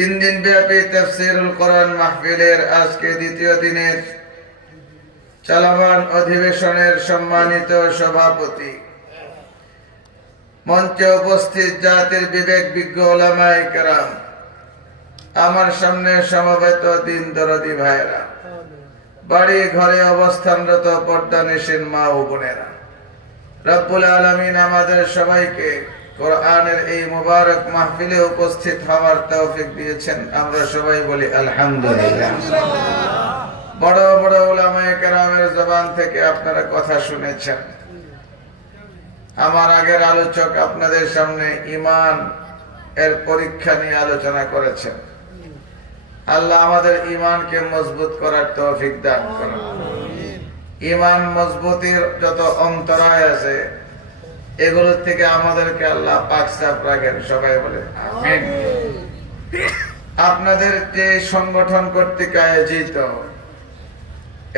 তিন দিন ব্যাপী তাফসীরুল কোরআন মাহফিলের আজকে দ্বিতীয় দিনের চলমান অধিবেশনের সম্মানিত সভাপতি, মঞ্চে উপস্থিত জাতির বিবেক বিজ্ঞ উলামায়ে কেরাম, আমার সামনে সমবেত দিন দরদি ভাইরা, বাড়ি ঘরে অবস্থানরত পর্দানিশীন মা ও বোনেরা, রব্বুল আলামিন আমাদের সবাইকে কোরআনের এই মুবারক মাহফিলে উপস্থিত হওয়ার তৌফিক দিয়েছেন। আমরা সবাই বলি আলহামদুলিল্লাহ। বড় বড় উলামায়ে কেরামের জবান থেকে আপনারা কথা শুনেছেন। আমার আগের আলোচক আপনাদের সামনে ঈমান এর পরীক্ষা নিয়ে আলোচনা করেছেন। আল্লাহ আমাদের ঈমানকে মজবুত করার তৌফিক দান করুন। ঈমান মজবুতির যত অন্তরায় আছে এগুলোর থেকে আমাদেরকে আল্লাহ পাক সাফ রাখেন। সবাই বলে আমিন। আপনাদের যে সংগঠন কর্তৃক আয়োজিত,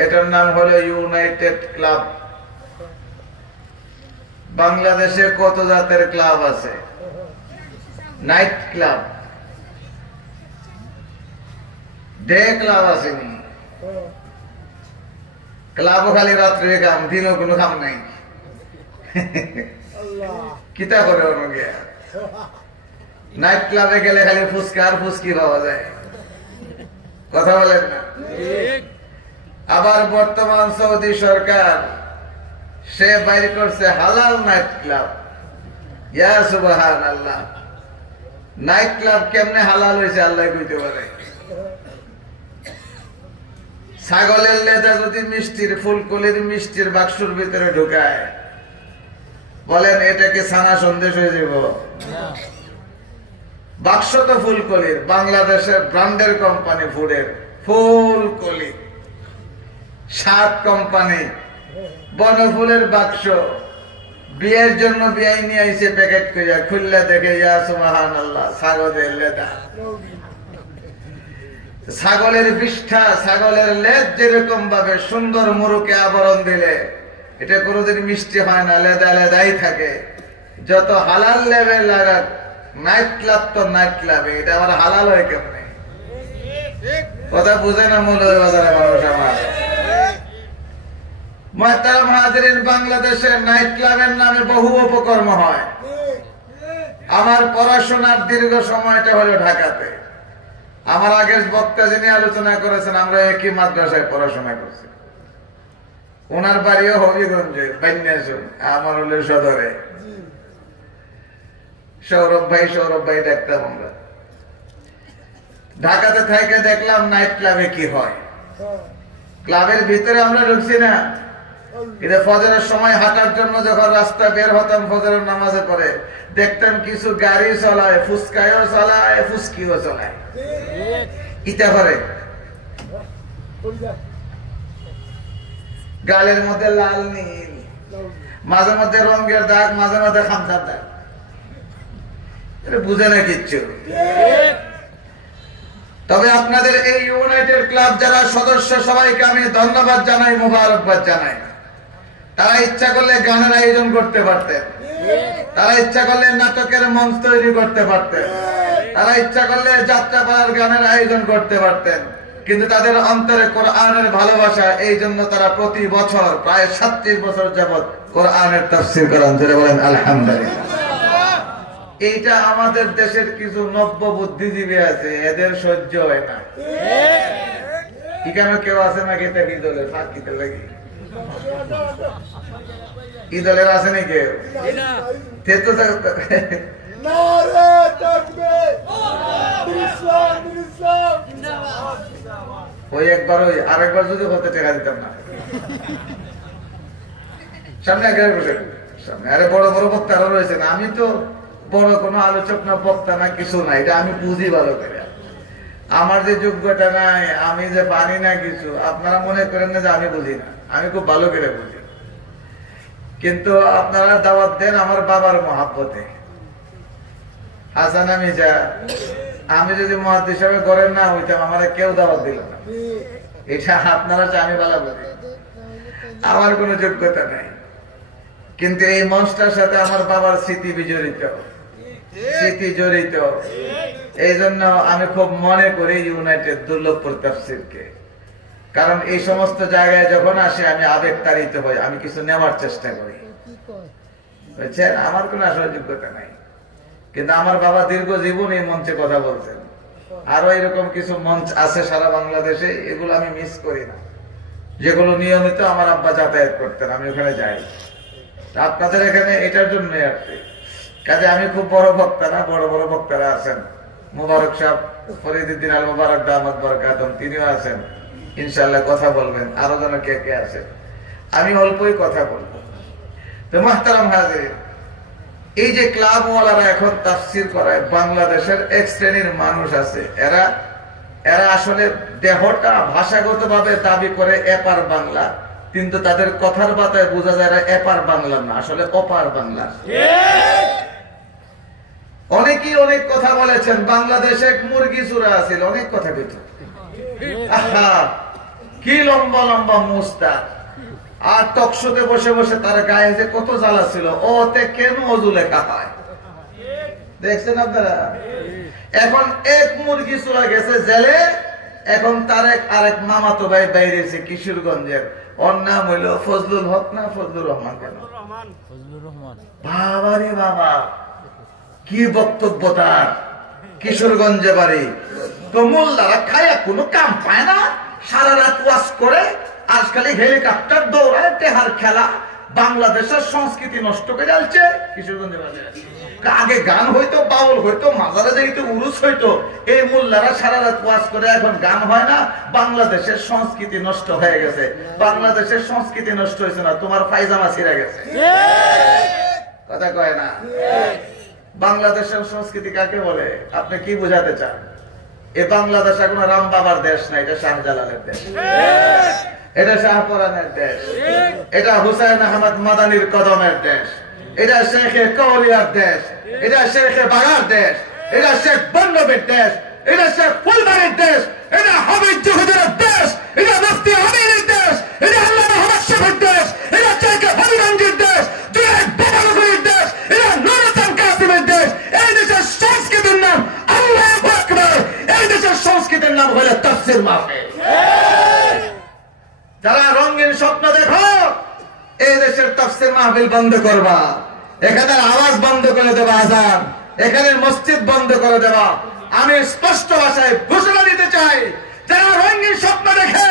এটার নাম হলো ইউনাইটেড ক্লাব। বাংলাদেশে কত জাতের ক্লাব আছে? নাইট ক্লাব, ডে ক্লাব আসেনি। ক্লাবও খালি রাত্রে কাম, দিনও কোনো কাম নাই। কিতা করে ওর গিয়া নাইট ক্লাবে গেলে খালি ফুচকা আর ফুচকি পাওয়া যায়। কথা বলেন না? আবার বর্তমান সৌদি সরকার সে বাইর করছে হালাল নাইট ক্লাব। ইয়া সুবহানাল্লাহ। নাইট ক্লাব কেমনে হালাল হয়েছে আল্লাহ কইতে পারে। ছাগলের লেদা যদি মিষ্টির ফুলকলির মিষ্টির বাক্সর ভিতরে ঢুকায়, বলেন এটাকে ছানা সন্দেশ হয়ে যাব? বাক্স তো ফুলকলির, বাংলাদেশের ব্র্যান্ডের কোম্পানি ফুডের ফুলকলি, 7 কোম্পানি, বনফুলের বাক্স। বিয়ের জন্য বিয়ে নিয়ে আইছে প্যাকেট কইয়া, খুললে দেখে ইয়া সুবহানাল্লাহ, ছাগলের লেদা। ছাগলের বিষ্ঠা, ছাগলের লেজ যেরকম ভাবে সুন্দর মুরুকে আবরণ দিলে এটা কোনোদিন মিষ্টি হয় না, লেদা লেদাই থাকে। যত হালাল লেবে লাগাক, নাইট ক্লাব তো নাইট ক্লাবে, এটা আবার হালাল হয় কেমনে? কথা বুঝে না মৌলভীবাজারের মানুষ আমার। মুহতারাম হাজিরিন, বাংলাদেশের নাইট ক্লাবের নামে বহু অপকর্ম হয়। আমার পড়াশোনার দীর্ঘ সময়টা হলো ঢাকাতে। আমার আগের বক্তা যিনি আলোচনা করেছেন, আমরা একই মাদ্রাসায় পড়াশোনা করছি। ওনার বাড়িও হবিগঞ্জে, বান্যাসুন, আমার হলো সদরে। সৌরভ ভাই দেখতাম আমরা। ঢাকাতে থেকে দেখলাম নাইট ক্লাবে কি হয়। ক্লাবের ভিতরে আমরা ঢুকছি না, এটা ফজরের সময় হাঁটার জন্য যখন রাস্তা বের হতাম ফজরের নামাজে পড়ে, দেখতাম কিছু গাড়ি চলায়, ফুচকায়ও চলায়, ফুচকিও চলায়। ইটা করে গালের মধ্যে লাল নীল, মাঝে মধ্যে রঙের দাগ, মাঝে মধ্যে খামচার দাগ। এটা বুঝে না কিচ্ছু। তবে আপনাদের এই ইউনাইটেড ক্লাব যারা সদস্য, সবাইকে আমি ধন্যবাদ জানাই, মোবারকবাদ জানাই। তারা ইচ্ছা করলে গানের আয়োজন করতে পারতেন, তারা ইচ্ছা করলে নাটকের মঞ্চ তৈরি করতে পারতেন, তারা ইচ্ছা করলে যাত্রাপালার গানের আয়োজন করতে পারতেন, কিন্তু তাদের অন্তরে কোরআনের ভালোবাসা, এই জন্য তারা প্রতি বছর প্রায় 37 বছর যাবৎ কোরআনের তাফসীর করেন। জোরে বলেন আলহামদুলিল্লাহ। এইটা আমাদের দেশের কিছু নব্য বুদ্ধিজীবী আছে, এদের সহ্য হয় না। এখানে কেউ আছে নাকি কি দলের ফাঁকিতে লাগি? কি দলের আছে নাকি কেউ? ওই একবার, ওই আরেকবার যদি হতে টেকা দিতাম না। সামনে সামনে আরে বড় বড় বক্তারা রয়েছে না। আমি তো বড় কোনো আলোচক না, বক্তা না, কিছু না। এটা আমি বুঝি ভালো করে। আমার যে যোগ্যতা নাই, আমি যে পারি না কিছু, আপনারা মনে করেন না যে আমি বুঝি না। আমি খুব ভালো করে বুঝি। কিন্তু আপনারা দাওয়াত দেন আমার বাবার মহাব্বতে। হাসান মির্জা, আমি যদি মুহাদ্দিস হিসেবে করেন না হইতাম, আমার কেউ দাওয়াত দিল না। এটা আপনারা আমি ভালো বুঝি। আমার কোনো যোগ্যতা নাই, কিন্তু এই মঞ্চটার সাথে আমার বাবার স্মৃতি বিজড়িত। স্মৃতি জড়িত। এই জন্য আমি খুব মনে করি ইউনাইটেড দুর্লভপুর তাফসীরকে, কারণ এই সমস্ত জায়গায় যখন আসে আমি আবেগ তাড়িত হই, আমি কিছু নেওয়ার চেষ্টা করি, বুঝছেন? আমার কোনো আসল যোগ্যতা নাই, কিন্তু আমার বাবা দীর্ঘ জীবন এই মঞ্চে কথা বলতেন। আরো এরকম কিছু মঞ্চ আছে সারা বাংলাদেশে, এগুলো আমি মিস করি না, যেগুলো নিয়মিত আমার আব্বা যাতায়াত করতেন, আমি ওখানে যাই। আপনাদের এখানে এটার জন্য আসছি। কাজে আমি খুব বড় বক্তা না, বড় বড় বক্তারা আছেন। মুবারক সাহেব, ফরিদুদ্দিন আল মুবারক দামাত বরকাতুহু, তিনিও আছেন, ইনশাআল্লাহ কথা বলবেন। আরো যেন কে কে আছে, আমি অল্পই কথা বলবো। তো মুহতারাম হাজিরিন, এই যে ক্লাবওয়ালারা এখন তাফসীর করায়, বাংলাদেশের এক শ্রেণীর মানুষ আছে, এরা আসলে দেহটা ভাষাগত ভাবে দাবি করে এপার বাংলা, কিন্তু তাদের কথার বাতায় বোঝা যায় এরা এপার বাংলা না, আসলে অপার বাংলা। অনেকেই অনেক কথা বলেছেন, বাংলাদেশে এক মুরগি চূড়া আছিল, অনেক কথা কইত, কি লম্বা লম্বা মুস্তা, আর টকশোতে বসে বসে তার গায়ে যে কত জ্বালা ছিল, ওতে কেন অজু লেখা হয়, দেখছেন আপনারা? এখন এক মুরগি চূড়া গেছে জেলে, এখন তার আরেক মামাতো ভাই বাইরেছে কিশোরগঞ্জের, ওর নাম হইল ফজলুল হক না ফজলুর রহমান, কেন বাবা রে বাবা, কি বক্তব্য তার, কিশোরগঞ্জে বাড়ি। তো মোল্লারা খায়া কোনো কাম পায় না, সারা রাত ওয়াজ করে, আজকাল হেলিকপ্টার দৌড়ায়, টেহার খেলা, বাংলাদেশের সংস্কৃতি নষ্ট করে যাচ্ছে। কিশোরগঞ্জে বাড়ি, আগে গান হইতো, বাউল হইতো, মাজারে যাইতো, উরুস হইতো, এই মোল্লারা সারা রাত ওয়াজ করে, এখন গান হয় না, বাংলাদেশের সংস্কৃতি নষ্ট হয়ে গেছে। বাংলাদেশের সংস্কৃতি নষ্ট হয়েছে না, তোমার পায়জামা ছিঁড়ে গেছে, কথা কয় না? বাংলাদেশের সংস্কৃতি কাকে বলে আপনি কি বোঝাতে চান? এ বাংলাদেশ এখন রাম বাবার দেশ না, এটা শাহজালালের দেশ, এটা শাহপরানের দেশ, এটা হুসাইন আহমদ মাদানির কদমের দেশ, এটা শেখে কওলিয়ার দেশ, এটা শেখে বাগার দেশ, এটা শেখ বন্নবীর দেশ, এটা শেখ ফুলবাড়ির দেশ, এটা হাবিব জহুদের দেশ, এটা মুফতি আমিনের দেশ, এটা আল্লামা আহমদ শফির দেশ, এটা শেখে হরিগঞ্জের দেশ, জুনায়েদ বাগানগরীর দেশ, এটা নুরুদ্দিন কাসিমের দেশ। এই দেশের সংস্কৃতির নাম আল্লাহু আকবার, এই দেশের সংস্কৃতির নাম হলো তাফসীর মাহফিল। যারা রঙিন স্বপ্ন দেখো, এই দেশের তাফসীর মাহফিল বন্ধ করবা, এখানে আওয়াজ বন্ধ করে দেবা, আজান, এখানে মসজিদ বন্ধ করে দেবা। আমি স্পষ্ট ভাষায় ঘোষণা দিতে চাই, যারা রঙিন স্বপ্ন দেখে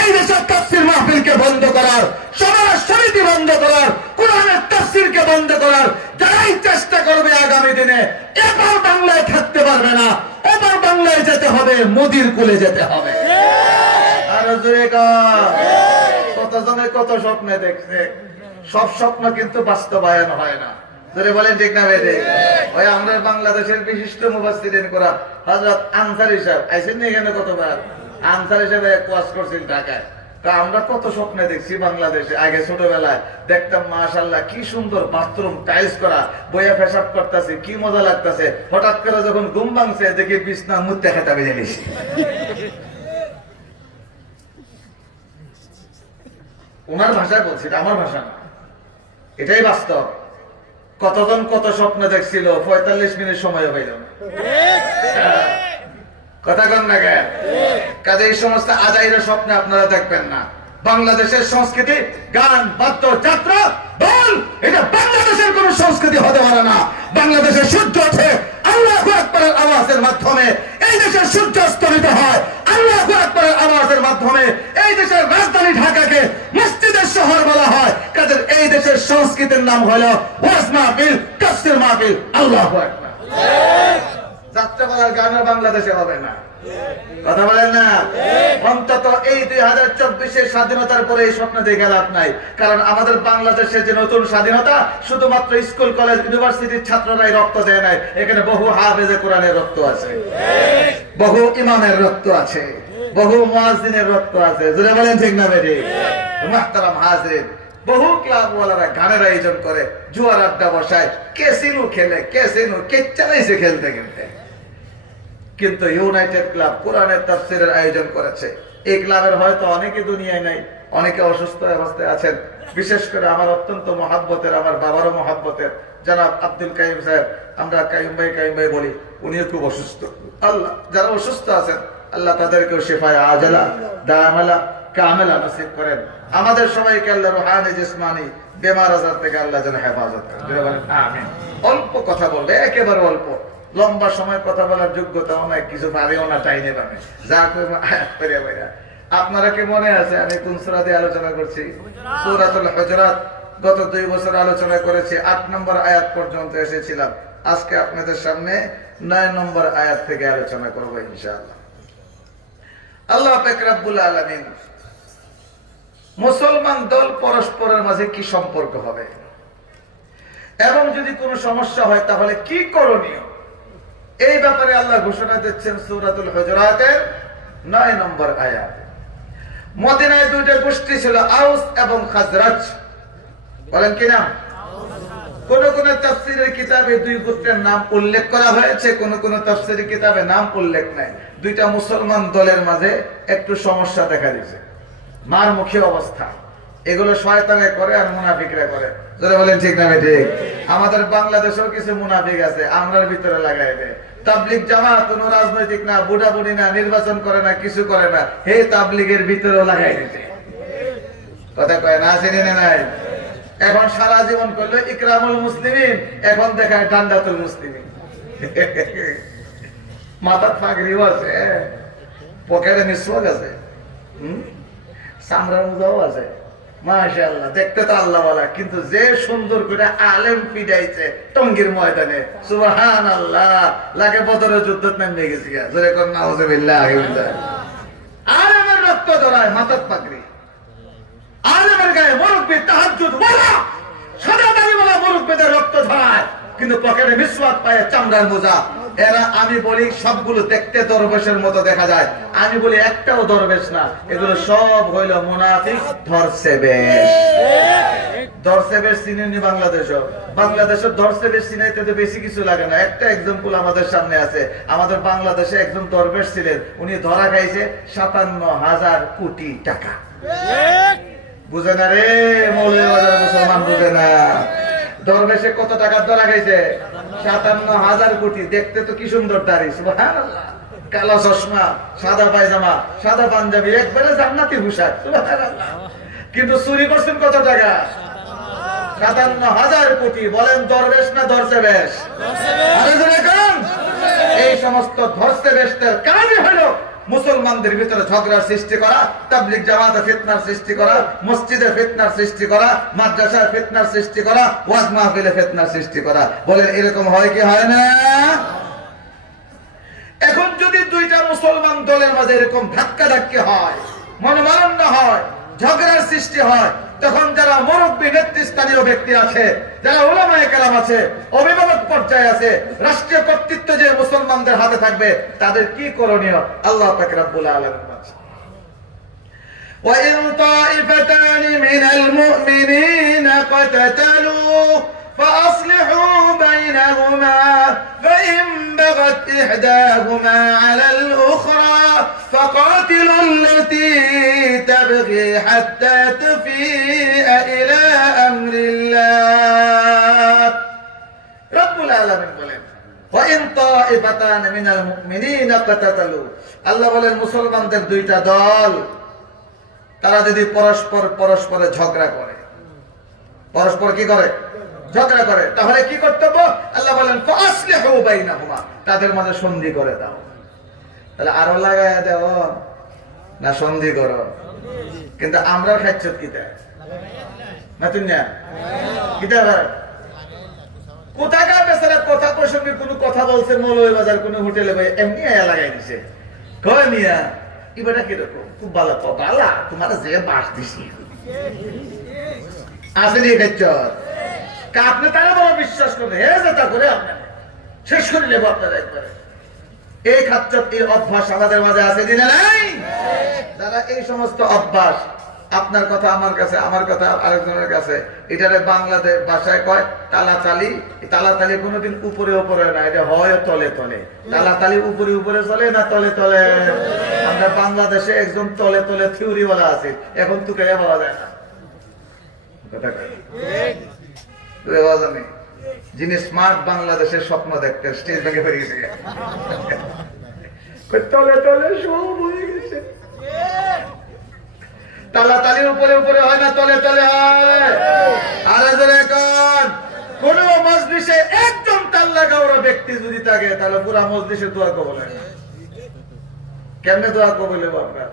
এই দেশের তাফসীর মাহফিলকে বন্ধ করার, সমাজ সমিতি বন্ধ করার, কোরআনের তাফসীরকে বন্ধ করার যারাই চেষ্টা করবে, আগামী দিনে এবার বাংলায় থাকতে পারবে না, এবার বাংলায় যেতে হবে, মোদির কুলে যেতে হবে। আর কতজনে কত স্বপ্নে দেখছে, সব স্বপ্ন কিন্তু বাস্তবায়ন হয় না, বলেন ঠিক না বেটে? ওই আমরা বাংলাদেশের বিশিষ্ট মুফাসসিরিন করা হযরত আনসারী সাহেব আইছেন এখানে কতবার, আনসারী সাহেব এক ওয়াজ করছেন ঢাকায়। তা আমরা কত স্বপ্নে দেখছি বাংলাদেশে, আগে ছোটবেলায় দেখতাম মাশাআল্লাহ কি সুন্দর বাথরুম টাইলস করা, বইয়া পেশাব করতেছে, কি মজা লাগতেছে। হঠাৎ করে যখন ঘুম ভাঙছে দেখি বিছনা মুত্তে খেতা বেজে গেছে। ওনার ভাষায় বলছি, আমার ভাষা না, এটাই বাস্তব। কতজন কত স্বপ্ন দেখছিল, 45 মিনিট সময় হইল না, কথা কন না কেন? কাজে এই সমস্ত আজাইরা স্বপ্নে আপনারা দেখবেন না। বাংলাদেশের সংস্কৃতি গান, বাদ্য, যাত্রা, বল, এটা বাংলাদেশের কোন সংস্কৃতি হতে পারে না। বাংলাদেশের সূর্য ওঠে আল্লাহু আকবারের আওয়াজের মাধ্যমে, এই দেশের সূর্য অস্তমিত হয় আল্লাহু আকবারের আওয়াজের মাধ্যমে। এই দেশের রাজধানী ঢাকাকে মসজিদের শহর বলা হয়, কাজে এই দেশের সংস্কৃতির নাম হলো ওয়াজ মাহফিল, তাফসীর মাহফিল। আল্লাহু আকবার। যাত্রাপালার গানও বাংলাদেশে হবে না, কথা বলেন না? অন্তত এই 2024-এর স্বাধীনতার পরে এই স্বপ্ন দেখে লাভ নাই, কারণ আমাদের বাংলাদেশের যে নতুন স্বাধীনতা, শুধুমাত্র স্কুল কলেজ ইউনিভার্সিটির ছাত্ররাই রক্ত দেয় নাই, এখানে বহু হাফেজে কোরআনের রক্ত আছে, বহু ইমামের রক্ত আছে, বহু মুয়াজ্জিনের রক্ত আছে। জোরে বলেন ঠিক না বেটি? মুহতারাম হাজিরিন, বহু ক্লাবওয়ালারা গানের আয়োজন করে, জুয়ার আড্ডা বসায়, ক্যাসিনো খেলে, ক্যাসিনো চালাইছে খেলতে খেলতে। কিন্তু ইউনাইটেড ক্লাব কোরআনের তাফসীরের আয়োজন করেছে। এই ক্লাবের হয়তো অনেকে দুনিয়ায় নাই, অনেকে অসুস্থ অবস্থায় আছেন। বিশেষ করে আমার অত্যন্ত মহাব্বতের, আমার বাবারও মহাব্বতের জনাব আব্দুল কাইম সাহেব, আমরা কাইম ভাই বলি, উনিও খুব অসুস্থ। আল্লাহ যারা অসুস্থ আছেন আল্লাহ তাদেরকেও শিফায়ে আজলা দামালা কামেলা নসিব করেন। আমাদের সবাইকে আল্লাহ রুহানি জিসমানি বেমার আজার থেকে আল্লাহ যেন হেফাজত করেন। আমিন। অল্প কথা বলবে, একেবারে অল্প, লম্বা সময় কথা বলার যোগ্যতাও নাই, কিছু পারেও না, টাইনে পাবে যা করে বাইরা। আপনারা কি মনে আছে আমি কোন সূরা দিয়ে আলোচনা করছি? সূরাতুল হুজুরাত। গত 2 বছর আলোচনা করেছি, 8 নম্বর আয়াত পর্যন্ত এসেছিলাম। আজকে আপনাদের সামনে 9 নম্বর আয়াত থেকে আলোচনা করব ইনশাআল্লাহ। আল্লাহ পাক রব্বুল আলামিন মুসলমান দল পরস্পরের মাঝে কি সম্পর্ক হবে এবং যদি কোনো সমস্যা হয় তাহলে কি করণীয়, এই ব্যাপারে আল্লাহ ঘোষণা দিচ্ছেন সূরাতুল হুজুরাতের 9 নম্বর আয়াত। মদিনায় 2টা গোষ্ঠী ছিল, আউস এবং খাজরাজ। বলেন কি নাম? কোন কোন তাফসীরের কিতাবে 2 গোত্রের নাম উল্লেখ করা হয়েছে, কোন কোন তাফসীরের কিতাবে নাম উল্লেখ নাই। 2টা মুসলমান দলের মাঝে একটু সমস্যা দেখা দিয়েছে, মারমুখী অবস্থা। এগুলো শয়তানে করে আর মুনাফিকরা করে। যারা বলেন ঠিক না ঠিক? আমাদের বাংলাদেশেও কিছু মুনাফিক আছে, আমরার ভিতরে লাগাইবে। তাবলিগ জামাত কোন রাজনৈতিক না, বুড়া বুড়ি না, নির্বাচন করে না, কিছু করে না, হে তাবলিগের ভিতরেও লাগাই দিতে কথা কয় না, চিনি না নাই। এখন সারা জীবন করলো ইকরামুল মুসলিমিন, এখন দেখায় ডান্ডাতুল মুসলিমিন। মাথার ফাগরিও আছে, পকেটে মিসওয়াক আছে, চামড়ার মুজাও আছে, মাশাআল্লাহ, দেখতে তো আল্লাহওয়ালা। কিন্তু যে সুন্দর করে আলেম পিটাইছে টঙ্গীর ময়দানে, সুবহানাল্লাহ, লাগে বদরের যুদ্ধত নামে গেছি। জোরে কোন নাউজুবিল্লাহ। আলেমের রক্ত ধরায় মাথার পাগড়ি, আলেমের গায়ে মুরব্বি তাহাজ্জুদ ওয়ালা সাদা দাড়িওয়ালা মুরব্বিদের রক্ত ধরায়, কিন্তু পকেটে মিসওয়াক পায়, চামড়ার মোজা। এরা আমি বলি সবগুলো দেখতে দরবেশের মতো দেখা যায়, আমি বলি একটাও দরবেশ না, এগুলো সব হইল মুনাফিক। ধরছে বেশ চিনেনি বাংলাদেশের ধরছে বেশ চিনাইতে তো বেশি কিছু লাগে না। একটা এক্সাম্পল আমাদের সামনে আছে। আমাদের বাংলাদেশে একজন দরবেশ ছিলেন, উনি ধরা খাইছে 57,000 কোটি টাকা। বুঝে না রে মৌলভীবাজার মুসলমান, বুঝে না। দরবেশে কত টাকা ধরা খাইছে? 57,000 কোটি। দেখতে তো কি সুন্দর দাড়ি, সুবহানাল্লাহ, কালো চশমা, সাদা পায়জামা, সাদা পাঞ্জাবি, একবারে জান্নাতি পোশাক, সুবহানাল্লাহ। কিন্তু চুরি করছেন কত টাকা? 57,000 কোটি। বলেন দরবেশ না ধরছে বেশ? এই সমস্ত ধরছে বেশদের কাজই হলো মুসলমানদের ভিতরে ঝগড়ার সৃষ্টি করা, তাবলিগ জামাতে ফিতনার সৃষ্টি করা, মসজিদে ফিতনার সৃষ্টি করা, মাদ্রাসায় ফিতনার সৃষ্টি করা, ওয়াজ মাহফিলে ফিতনার সৃষ্টি করা। বলেন এরকম হয় কি হয় না? এখন যদি 2টা মুসলমান দলের মাঝে এরকম ধাক্কাধাক্কি হয়, মনোমালিন্য হয়, ঝগড়ার সৃষ্টি হয়, তখন যারা মুরব্বী নেতৃস্থানীয় ব্যক্তি আছে, যারা উলামায়ে কেরাম আছে, অভিভাবক পর্যায়ে আছে, রাষ্ট্রীয় কর্তৃত্ব যে মুসলমানদের হাতে থাকবে, তাদের কি করণীয়? আল্লাহ পাক রব্বুল আলামিন বলেন, وَإِن طَائِفَتَانِ مِنَ الْمُؤْمِنِينَ اقْتَتَلُوا فَأَصْلِحُوا بَيْنَهُمَا فَإِن بَغَتْ إِحْدَاهُمَا عَلَى الْأُخْرَى فَقَاتِلُوا الَّتِي تَبْغِي حَتَّى تَفِيءَ إِلَى أَمْرِ اللَّهِ رب العالمين বলেন وَإِن طَائِفَتَانِ مِنَ الْمُؤْمِنِينَ اقْتَتَلُوا আল্লাহ বলেন মুসলমানদের 2টা দল তারা যদি পরস্পরে ঝগড়া করে, পরস্পর কি করে? ঝগড়া করে, তাহলে কি কর্তব্য? আল্লাহ বলেন ফাসলিহু বাইনাহুমা, তাদের মাঝে সন্ধি করে দাও। তাহলে আরো লাগায় দাও না সন্ধি করো? কিন্তু আমরা খাচ্ছি কিতা না তুমি না কিতা কোথাকার বেচারা কথা প্রসঙ্গে কোন কথা বলছে মৌলভীবাজার কোন হোটেলে ভাই এমনি লাগাই দিছে, কয় মিয়া এবারটা কিরকম? খুব ভালো বালা, তোমার যে বাস দিছি আসেনি খাচ্ছ আপনি তারা বড় বিশ্বাস করবে, হে যেটা করে আপনার শেষ করে নেবো আপনারা একবারে। এই খাচ্ছত, এই অভ্যাস আমাদের মাঝে আছে দিনে নাই? যারা এই সমস্ত অভ্যাস, আপনার কথা আমার কাছে, আমার কথা আরেকজনের কাছে, এটারে বাংলাদেশ ভাষায় কয় তালাতালি। তালাতালি কোনোদিন উপরে উপরে না, এটা হয় তলে তলে। তালাতালি উপরে উপরে চলে না তলে তলে? আমরা বাংলাদেশে একজন তলে তলে থিওরিওয়ালা আছে, এখন তুকে পাওয়া যায় না। কথা কয় যিনি স্মার্ট বাংলাদেশের স্বপ্ন দেখতেন স্টেজ ভেঙে ফেলে গেছে, তলে তলে সব হয়ে গেছে। তালাতালির উপরে উপরে হয় না, তলে তলে হয়। আর এখন কোন মজলিসে একজন তাল্লা গাওয়া ব্যক্তি যদি থাকে তাহলে পুরা মজলিসে দোয়া কবুল হয় না। কেমনে দোয়া কবুল হবে আপনার?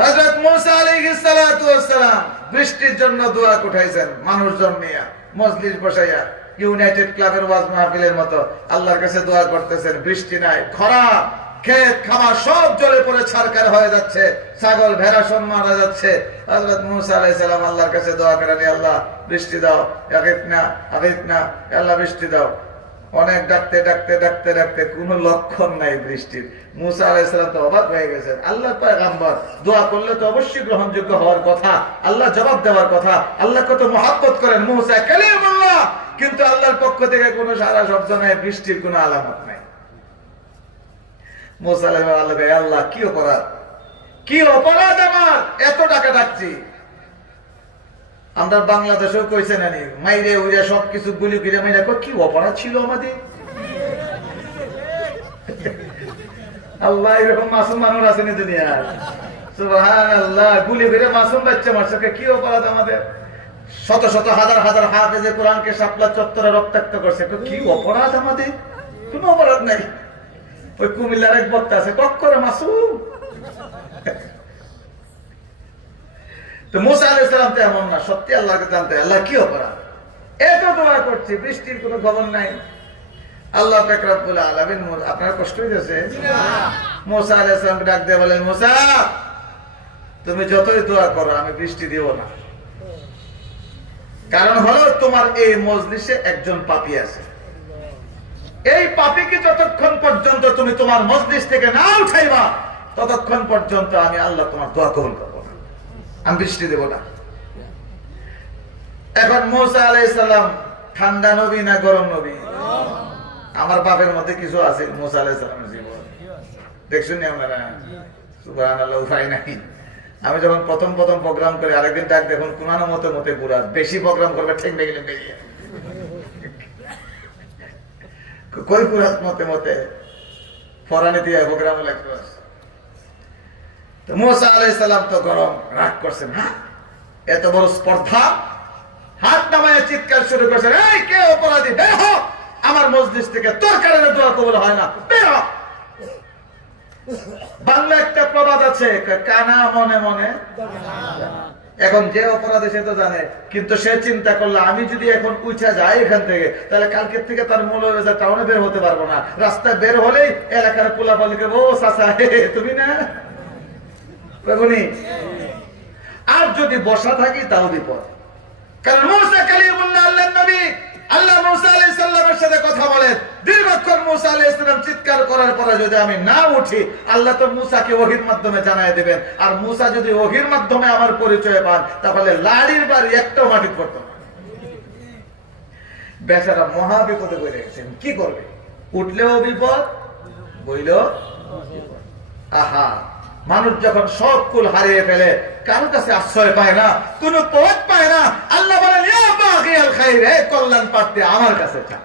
হযরত মুসা আলাইহিস সালাতু ওয়াস সালাম বৃষ্টির জন্য দোয়া উঠাইছেন, মানুষজন নিয়ে মজলিস বসাইয়া ইউনাইটেড ক্লাবের ওয়াজ মাহফিলের মতো আল্লাহর কাছে দোয়া করতেছেন। বৃষ্টি নাই, খরা, ক্ষেত খামার সব জলে পড়ে ছারখার হয়ে যাচ্ছে, ছাগল ভেড়া সব মারা যাচ্ছে। হযরত মুসা আলাইহিস সালাম আল্লাহর কাছে দোয়া করেন, আল্লাহ বৃষ্টি দাও, আগিতনা, আল্লাহ বৃষ্টি দাও। অনেক ডাকতে ডাকতে ডাকতে ডাকতে কোনো লক্ষণ নাই বৃষ্টির। মুসা আলাইহিস সালাম তো অবাক হয়ে গেছেন, আল্লাহর পয়গম্বর দোয়া করলে তো অবশ্যই গ্রহণযোগ্য হওয়ার কথা, আল্লাহ জবাব দেওয়ার কথা, আল্লাহ কত মহব্বত করেন মুসা কালিমুল্লাহ, কিন্তু আল্লাহর পক্ষ থেকে কোনো সারা শব্দ নাই, বৃষ্টির কোনো আলামত নাই। মুসা আলাইহিস সালাম আল্লাহ কি অপরাধ, কি অপরাধ আমার, এত টাকা ডাকছি। আমরা বাংলাদেশেও কইছে নানি মাইরে উইরে সবকিছু গুলি ঘিরে মাইরে, কি অপরাধ ছিল আমাদের? আল্লাহ এরকম মাসুম মানুষ আসেনি দুনিয়ার, সুবহানাল্লাহ। গুলি ঘিরে মাসুম বাচ্চা মারছে, কি অপরাধ আমাদের? শত শত হাজার হাজার হাফেজে কোরআনকে শাপলা চত্বরে রক্তাক্ত করছে, কি অপরাধ আমাদের? কোনো অপরাধ নাই। ওই কুমিল্লার এক বক্তা আছে, কক করে মাসুম। তো মুসা আলাইহিস সালাম তো এমন না, সত্যি আল্লাহকে জানতে, আল্লাহ কি অপরাধ, এত দোয়া করছি, বৃষ্টির কোনো খবর নাই। আল্লাহ পাক রব্বুল আলামিন, আপনার কষ্ট হইতেছে? মুসা আলাইহিস সালামকে ডাক দিয়ে বলেন, মুসা তুমি যতই দোয়া করো আমি বৃষ্টি দিব না। কারণ হলো তোমার এই মজলিসে একজন পাপী আছে, এই পাপীকে যতক্ষণ পর্যন্ত তুমি তোমার মজলিস থেকে না উঠাইবা ততক্ষণ পর্যন্ত আমি আল্লাহ তোমার দোয়া কবুল করব না, আমি বৃষ্টি দেব না। এখন মুসা আলাইহিস সালাম ঠান্ডা নবী না গরম নবী? আমার বাপের মধ্যে কিছু আছে মুসা আলাইহিস সালামের জীবন, দেখছেন আপনারা? সুবহানাল্লাহ, উপায় নাই। আমি যখন প্রথম প্রথম প্রোগ্রাম করি, আরেকদিন ডাক দেখুন কোনানো মতে মতে পুরা বেশি প্রোগ্রাম করবে, ঠিক গেলে বেরিয়ে কই পুরা মতে মতে ফরানি দিয়ে প্রোগ্রাম লাগতো। তো মুসা আলাইহিস সালাম তো গরম রাগ করছেন, হ্যাঁ এত বড় স্পর্ধা, হাত নামায় চিৎকার শুরু করছেন, এই কে অপরাধী, বের হ আমার মজলিস থেকে, তোর কারণে দোয়া কবুল হয় না, বের হ। বাংলা একটা প্রবাদ আছে, কানা মনে মনে। এখন যে অপরাধী সে তো জানে, কিন্তু সে চিন্তা করলো আমি যদি এখন উঠে যাই এখান থেকে, তাহলে কালকের থেকে তার মৌলভীবাজার টাউনে বের হতে পারবো না। রাস্তায় বের হলেই এলাকার পোলাপালিকে, ও চাচা তুমি না বেগুনি। আর যদি বসা থাকি তাও বিপদ, কারণ মুসা কালিমুল্লাহ আল্লাহর নবী, আল্লাহ মুসা আলাইহিস সালামের সাথে কথা বলেন দীর্ঘক্ষণ। মুসা আলাইহিস সালাম চিৎকার করার পরে যদি আমি না উঠি, আল্লাহ তো মুসাকে ওহীর মাধ্যমে জানায় দেবেন, আর মুসা যদি ওহীর মাধ্যমে আমার পরিচয় পান তাহলে লাড়ির বাড়ি একটাও মাটি পড়তো না। বেচারা মহা বিপদে পড়ে গেছেন, কি করবে? উঠলেও বিপদ, বইলেও বিপদ। আহা, মানুষ যখন সব কুল হারিয়ে ফেলে, কারো কাছে আশ্রয় পায় না, কোন পথ পায় না, আল্লাহ বলেন ইয়া বাগিয়াল খাইর, হে কল্যাণ প্রার্থী আমার কাছে চা।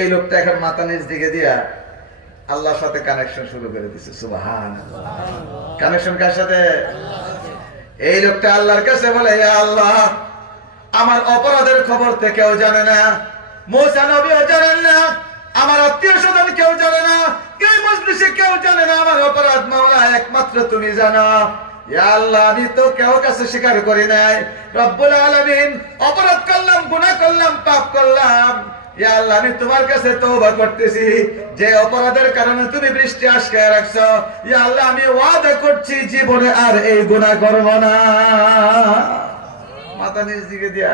এই লোকটা এখন মাথা নিচ দিকে দিয়া আল্লাহর সাথে কানেকশন শুরু করে দিছে। সুবহানাল্লাহ, কানেকশন কার সাথে? এই লোকটা আল্লাহর কাছে বলে, ইয়া আল্লাহ আমার অপরাধের খবর তো কেউ জানে না, মুসা নবীও জানেন না, আমার আত্মীয় স্বজন কেউ জানে না, এই মজলিসে কেউ জানে না আমার অপরাধ, মাওলা একমাত্র তুমি জানো। ইয়া আল্লাহ আমি তো কেউ কাছে স্বীকার করি নাই, রব্বুল আলামিন অপরাধ করলাম, গুনাহ করলাম, পাপ করলাম, ইয়া আল্লাহ আমি তোমার কাছে তওবা করতেছি, যে অপরাধের কারণে তুমি বৃষ্টি আটকায় রাখছো, ইয়া আল্লাহ আমি ওয়াদা করছি জীবনে আর এই গুনাহ করব না। মাথা নিচ দিকে দিয়া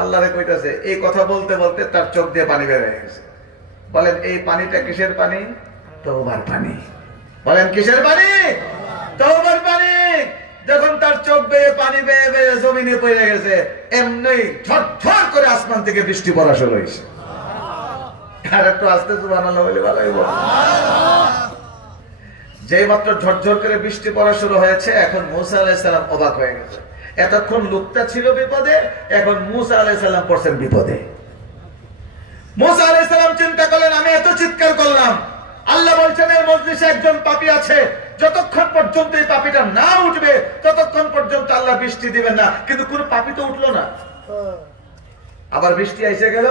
আল্লাহরে কইতাছে, এই কথা বলতে বলতে তার চোখ দিয়ে পানি বের হয়ে গেছে। বলেন এই পানিটা কিসের পানি? তওবার পানি। বলেন কিসের পানি? তওবার পানি। যখন তার চোখ বেয়ে পানি বেয়ে বেয়ে জমিনে পড়ে গেছে, এমনি ঝরঝর করে আসমান থেকে বৃষ্টি পড়া শুরু হয়েছে। আর একটু আস্তে সুবহানাল্লাহ বলে ভালো হইব। যেই মাত্র ঝরঝর করে বৃষ্টি পড়া শুরু হয়েছে, এখন মুসা আলাইহিস সালাম অবাক হয়ে গেছে। এতক্ষণ লোকটা ছিল বিপদে, এখন মুসা আলাইহিস সালাম পড়ছেন বিপদে। মুসা আলাইহিস সালাম চিন্তা করলেন, আমি এত চিৎকার করলাম, আল্লাহ বলছেন এর মজলিসে একজন পাপী আছে, যতক্ষণ পর্যন্ত এই পাপীটা না উঠবে ততক্ষণ পর্যন্ত আল্লাহ বৃষ্টি দিবেন না। কিন্তু কোন পাপী তো উঠলো না, আবার বৃষ্টি এসে গেল।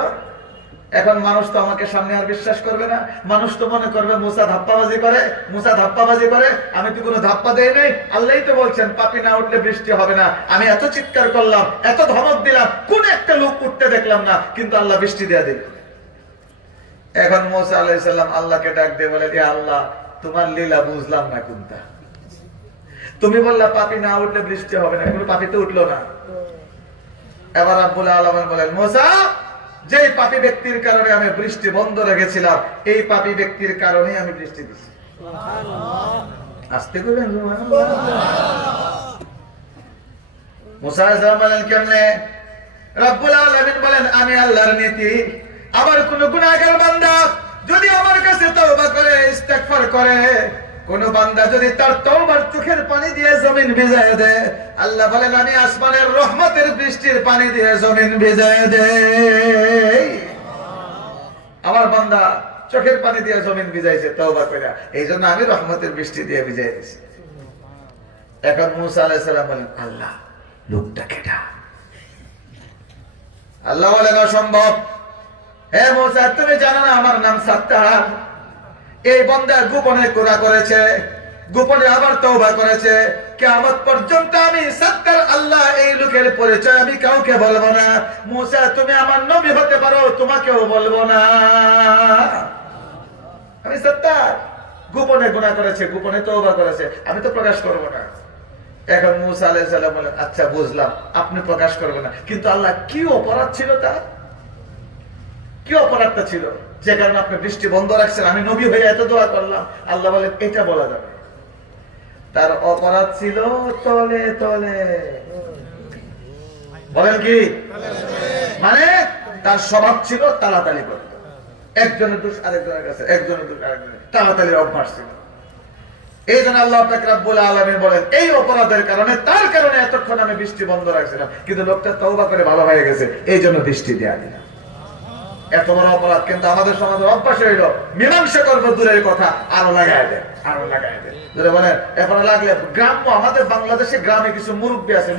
এখন মানুষ তো আমাকে সামনে আর বিশ্বাস করবে না, মানুষ তো মনে করবে মুসা ধাপ্পাবাজি করে, আমি তো কোনো ধাপ্পা দেই নাই, আল্লাহই তো বলছেন পাপী না উঠলে বৃষ্টি হবে না। আমি এত চিৎকার করলাম, এত ধমক দিলাম, কোন একটা লোক উঠতে দেখলাম না, কিন্তু আল্লাহ বৃষ্টি দেয়া দিল। এখন মুসা আলাইহিস সালাম আল্লাহকে ডাক দিয়ে বলে, হে আল্লাহ, তোমার লীলা বুঝলাম না কোনটা। তুমি বললা পাপী না উঠলে বৃষ্টি হবে না, কোনো পাপী তো উঠলো না। এবার রব্বুল আলামিন বলেন, মুসা, যেই পাপী ব্যক্তির কারণে আমি বৃষ্টি বন্ধ রেখেছিলাম, এই পাপী ব্যক্তির কারণে আমি বৃষ্টি দিচ্ছি। আস্তে করবেন। মুসা আলাইহিস সালাম বলেন, কেমনে? রব্বুল আলামিন বলেন, আমি আল্লাহর নীতি, আমার কোন গুনাহগার বান্দা যদি আমার কাছে তওবা করে, ইস্তেগফার করে, কোন বান্দা যদি তার তওবার চোখের পানি দিয়ে জমিন ভিজায় দেয়, আল্লাহ বলেন আমি আসমানের রহমতের বৃষ্টির পানি দিয়ে জমিন ভিজায় দেই। আমার বান্দা চোখের পানি দিয়ে জমিন ভিজাইছে তওবা করে, এইজন্য আমি রহমতের বৃষ্টি দিয়ে ভিজাই দিয়েছি। এখন মুসা আলাইহিস সালাম বলেন, আল্লাহ, লোকটা কেডা? আল্লাহ বলেন, অসম্ভব। হে মুসা, তুমি জানো না আমার নাম সাত্তার? এই বান্দা গোপনে গুনাহ করেছে, গোপনে আবার তওবা করেছে, কিয়ামত পর্যন্ত আমি সাত্তার আল্লাহ এই লোকের পরিচয় আমি কাউকে বলবো না। মুসা, তুমি আমার নবী হতে পারো, তোমাকেও বলবো না। আমি সাত্তার, গোপনে গুনাহ করেছে, গোপনে তওবা করেছে, আমি তো প্রকাশ করবো না। এখন মুসা আলাইহিস সালাম বলেন, আচ্ছা বুঝলাম, আপনি প্রকাশ করবেন না, কিন্তু আল্লাহ কি অপরাধ ছিল তার? কি অপরাধটা ছিল যে কারণে আপনি বৃষ্টি বন্ধ রাখছেন? আমি নবী হয়ে এত দোয়া করলাম। আল্লাহ বলেন, এটা বলা যাবে। তার অপরাধ ছিল তলে তলে। বলেন কি? মানে তার স্বভাব ছিল তাড়াতাড়ি করত, একজনের দোষ আরেকজনের কাছে, একজনের দোষ আরেকজনের, তাড়াতাড়ির অভ্যাস ছিল। এই জন্য আল্লাহ পাক রব্বুল আলামিন বলেন, এই অপরাধের কারণে, তার কারণে এতক্ষণ আমি বৃষ্টি বন্ধ রাখছিলাম, কিন্তু লোকটা তওবা করে ভালো হয়ে গেছে, এই জন্য বৃষ্টি দেয়া দিলাম। এত বড় অপরাধ কিন্তু আমাদের সমাজের অভ্যাস হইল, মীমাংসা করবো দূরের কথা, আরো লাগাই দেয়, আরো লাগাই দেয়। মানে এখন লাগলে গ্রাম্য, আমাদের বাংলাদেশে গ্রামে কিছু মুরব্বী আছে,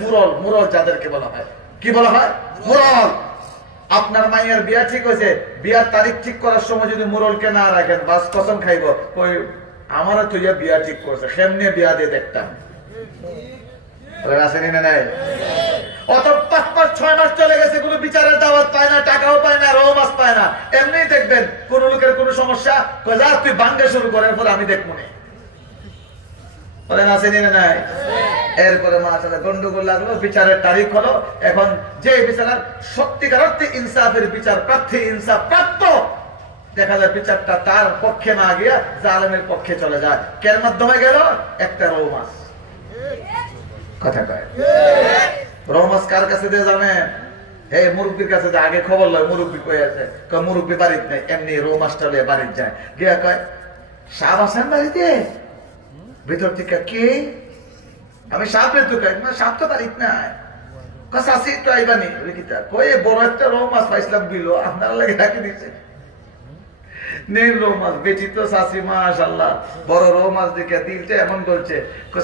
মুরল যাদেরকে বলা হয়, কি বলা হয়? মুরল। আপনার মাইয়ার বিয়া ঠিক হয়েছে, বিয়ার তারিখ ঠিক করার সময় যদি মুরলকে না রাখেন, বাস কসম খাইব, কই আমারও তো বিয়া ঠিক করছে, কেমনে বিয়া দিয়ে দেখতাম। আসেনি না নাই? অত 5-6 মাস চলে গেছে, কোনো বিচারের দাওয়াত পায় না, টাকাও পায় না, রও মাছ পায় না। এমনি দেখবেন কোন লোকের কোন সমস্যা, যা তুই ভাঙ্গে শুরু করার পর আমি দেখবো না। বলেন আসেনি না নাই? এরপরে মাশাআল্লাহ গন্ডগোল লাগলো, বিচারের তারিখ হলো। এখন যে বিচার সত্যিকার অর্থে ইনসাফের বিচার প্রার্থী, ইনসাফ প্রাপ্ত, দেখা যায় বিচারটা তার পক্ষে না গিয়া জালেমের পক্ষে চলে যায়। কের মাধ্যমে গেল? একটা রৌ মাছ। কথা কয় রৌ মাছ কার কাছে দিয়ে জানেন? এই মুরব্বীর কাছে যায়, আগে খবর লয় মুরব্বী কই আছে, মুরব্বী বাড়িতে নেই, এমনি রৌ মাছটা লয়ে বাড়িতে যায়, গিয়া কয় সাপ আছেন বাড়িতে? ভিতর থেকে কে? আমি সাপের দোকান। সাপ তো বাড়িতে নাই। শাশি একটু আইবানি কয়ে বড় একটা রৌ মাছ পাইছিলাম, বিলো আপনার লাগে রাখি দিচ্ছে। নেই রৌ মাছ বেচি তো শাশি, মাশাআল্লাহ বড় রৌ মাছ দেখে দিলটা এমন বলছে,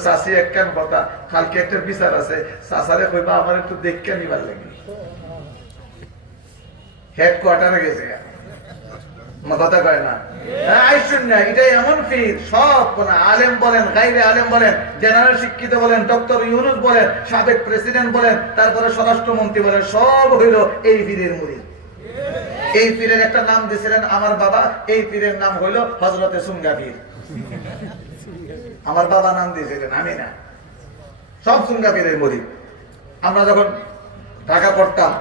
শাশি একখান কথা, কালকে একটা বিচার আছে, শাশারে কইবা আমার একটু দেখে নিবার লাগে। হেডকোয়ার্টারে গেছে, কথা কয় না, এটা এমন ফির সব আলেম বলেন, গাইরে আলেম বলেন, জেনারেল শিক্ষিত বলেন, ডক্টর ইউনুস বলেন, সাবেক প্রেসিডেন্ট বলেন, তারপরে স্বরাষ্ট্রমন্ত্রী বলেন, সব হইল এই পীরের মুরিদ। এই পীরের একটা নাম দিয়েছিলেন আমার বাবা, এই পীরের নাম হইল হযরতে সুঙ্গা পীর। আমার বাবা নাম দিয়েছিলেন, আমি না। সব সুঙ্গা পীরের মুরিদ। আমরা যখন ঢাকা পড়তাম,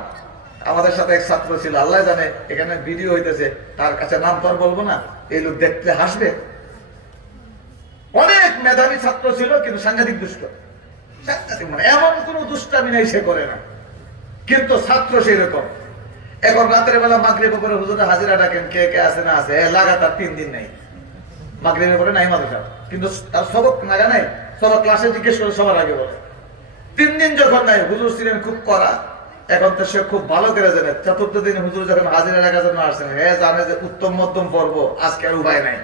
আমাদের সাথে এক ছাত্র ছিল, আল্লাহ জানে, এখানে ভিডিও হইতেছে, তার কাছে নাম তো আর বলবো না, এই লোক দেখতে হাসবে। অনেক মেধাবী ছাত্র ছিল, কিন্তু সাংঘাতিক দুষ্ট, এমন কোন দুষ্টামি নাই সে করে না, কিন্তু ছাত্র সেই রকম। এখন রাতের বেলা মাগরিবের পরে হুজুরে হাজিরা ডাকেন, কে কে আছে না আছে, লাগাতার 3 দিন নাই, মাগরিবের পরে নাই মাদ্রাসা, কিন্তু তার সবক নাগা নাই, সবক ক্লাসে জিজ্ঞেস করে সবার আগে বলে। 3 দিন যখন নাই, হুজুর ছিলেন খুব কড়া, এখন তো সে খুব ভালো করে জানে। 4th দিন হুজুর যখন হাজিরা রাখার জন্য আসছেন, হ্যাঁ জানে যে উত্তম মধ্যম পর্ব, আজকে আর উপায় নাই।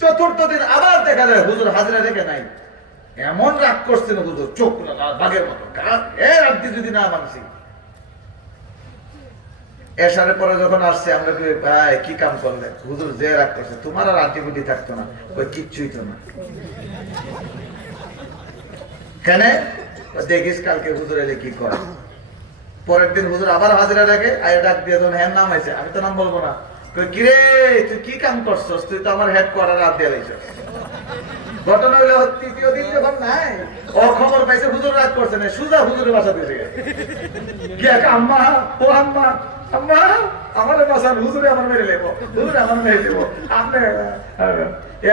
4th দিন আবার দেখা যায় হুজুর হাজিরা রেখে নাই, এমন রাগ করছেন হুজুর, চোখ বাঘের মতো, রাখতে যদি না মানছি। এসারের পরে যখন আসছে, আমরা ভাই কি কাম করলে, হুজুর যে রাগ করছে, তোমার আর আটিপুটি থাকতো না, ওই কিচ্ছুই তো না। কেন দেখিস কালকে হুজুর এলে কি করে। পরের দিন হুজুর আবার হাজিরা রাখে, আয় ডাক দিয়ে যখন হ্যাঁ নাম হয়েছে, আমি তো নাম বলবো না, কিরে তুই কি কাম করছস, তুই তো আমার হেড কোয়ার্টার হাত দিয়ে লাইছস। ঘটনা হইলো 3য় দিন যখন নাই, ও খবর পাইছে হুজুর রাগ করছে না, সুজা হুজুরের বাসা দিয়ে গিয়ে আম্মা, ও আম্মা, আম্মা আমার বাসান, হুজুরে আমার মেরে লেবো, হুজুরে আমার মেরে দেবো। আপনি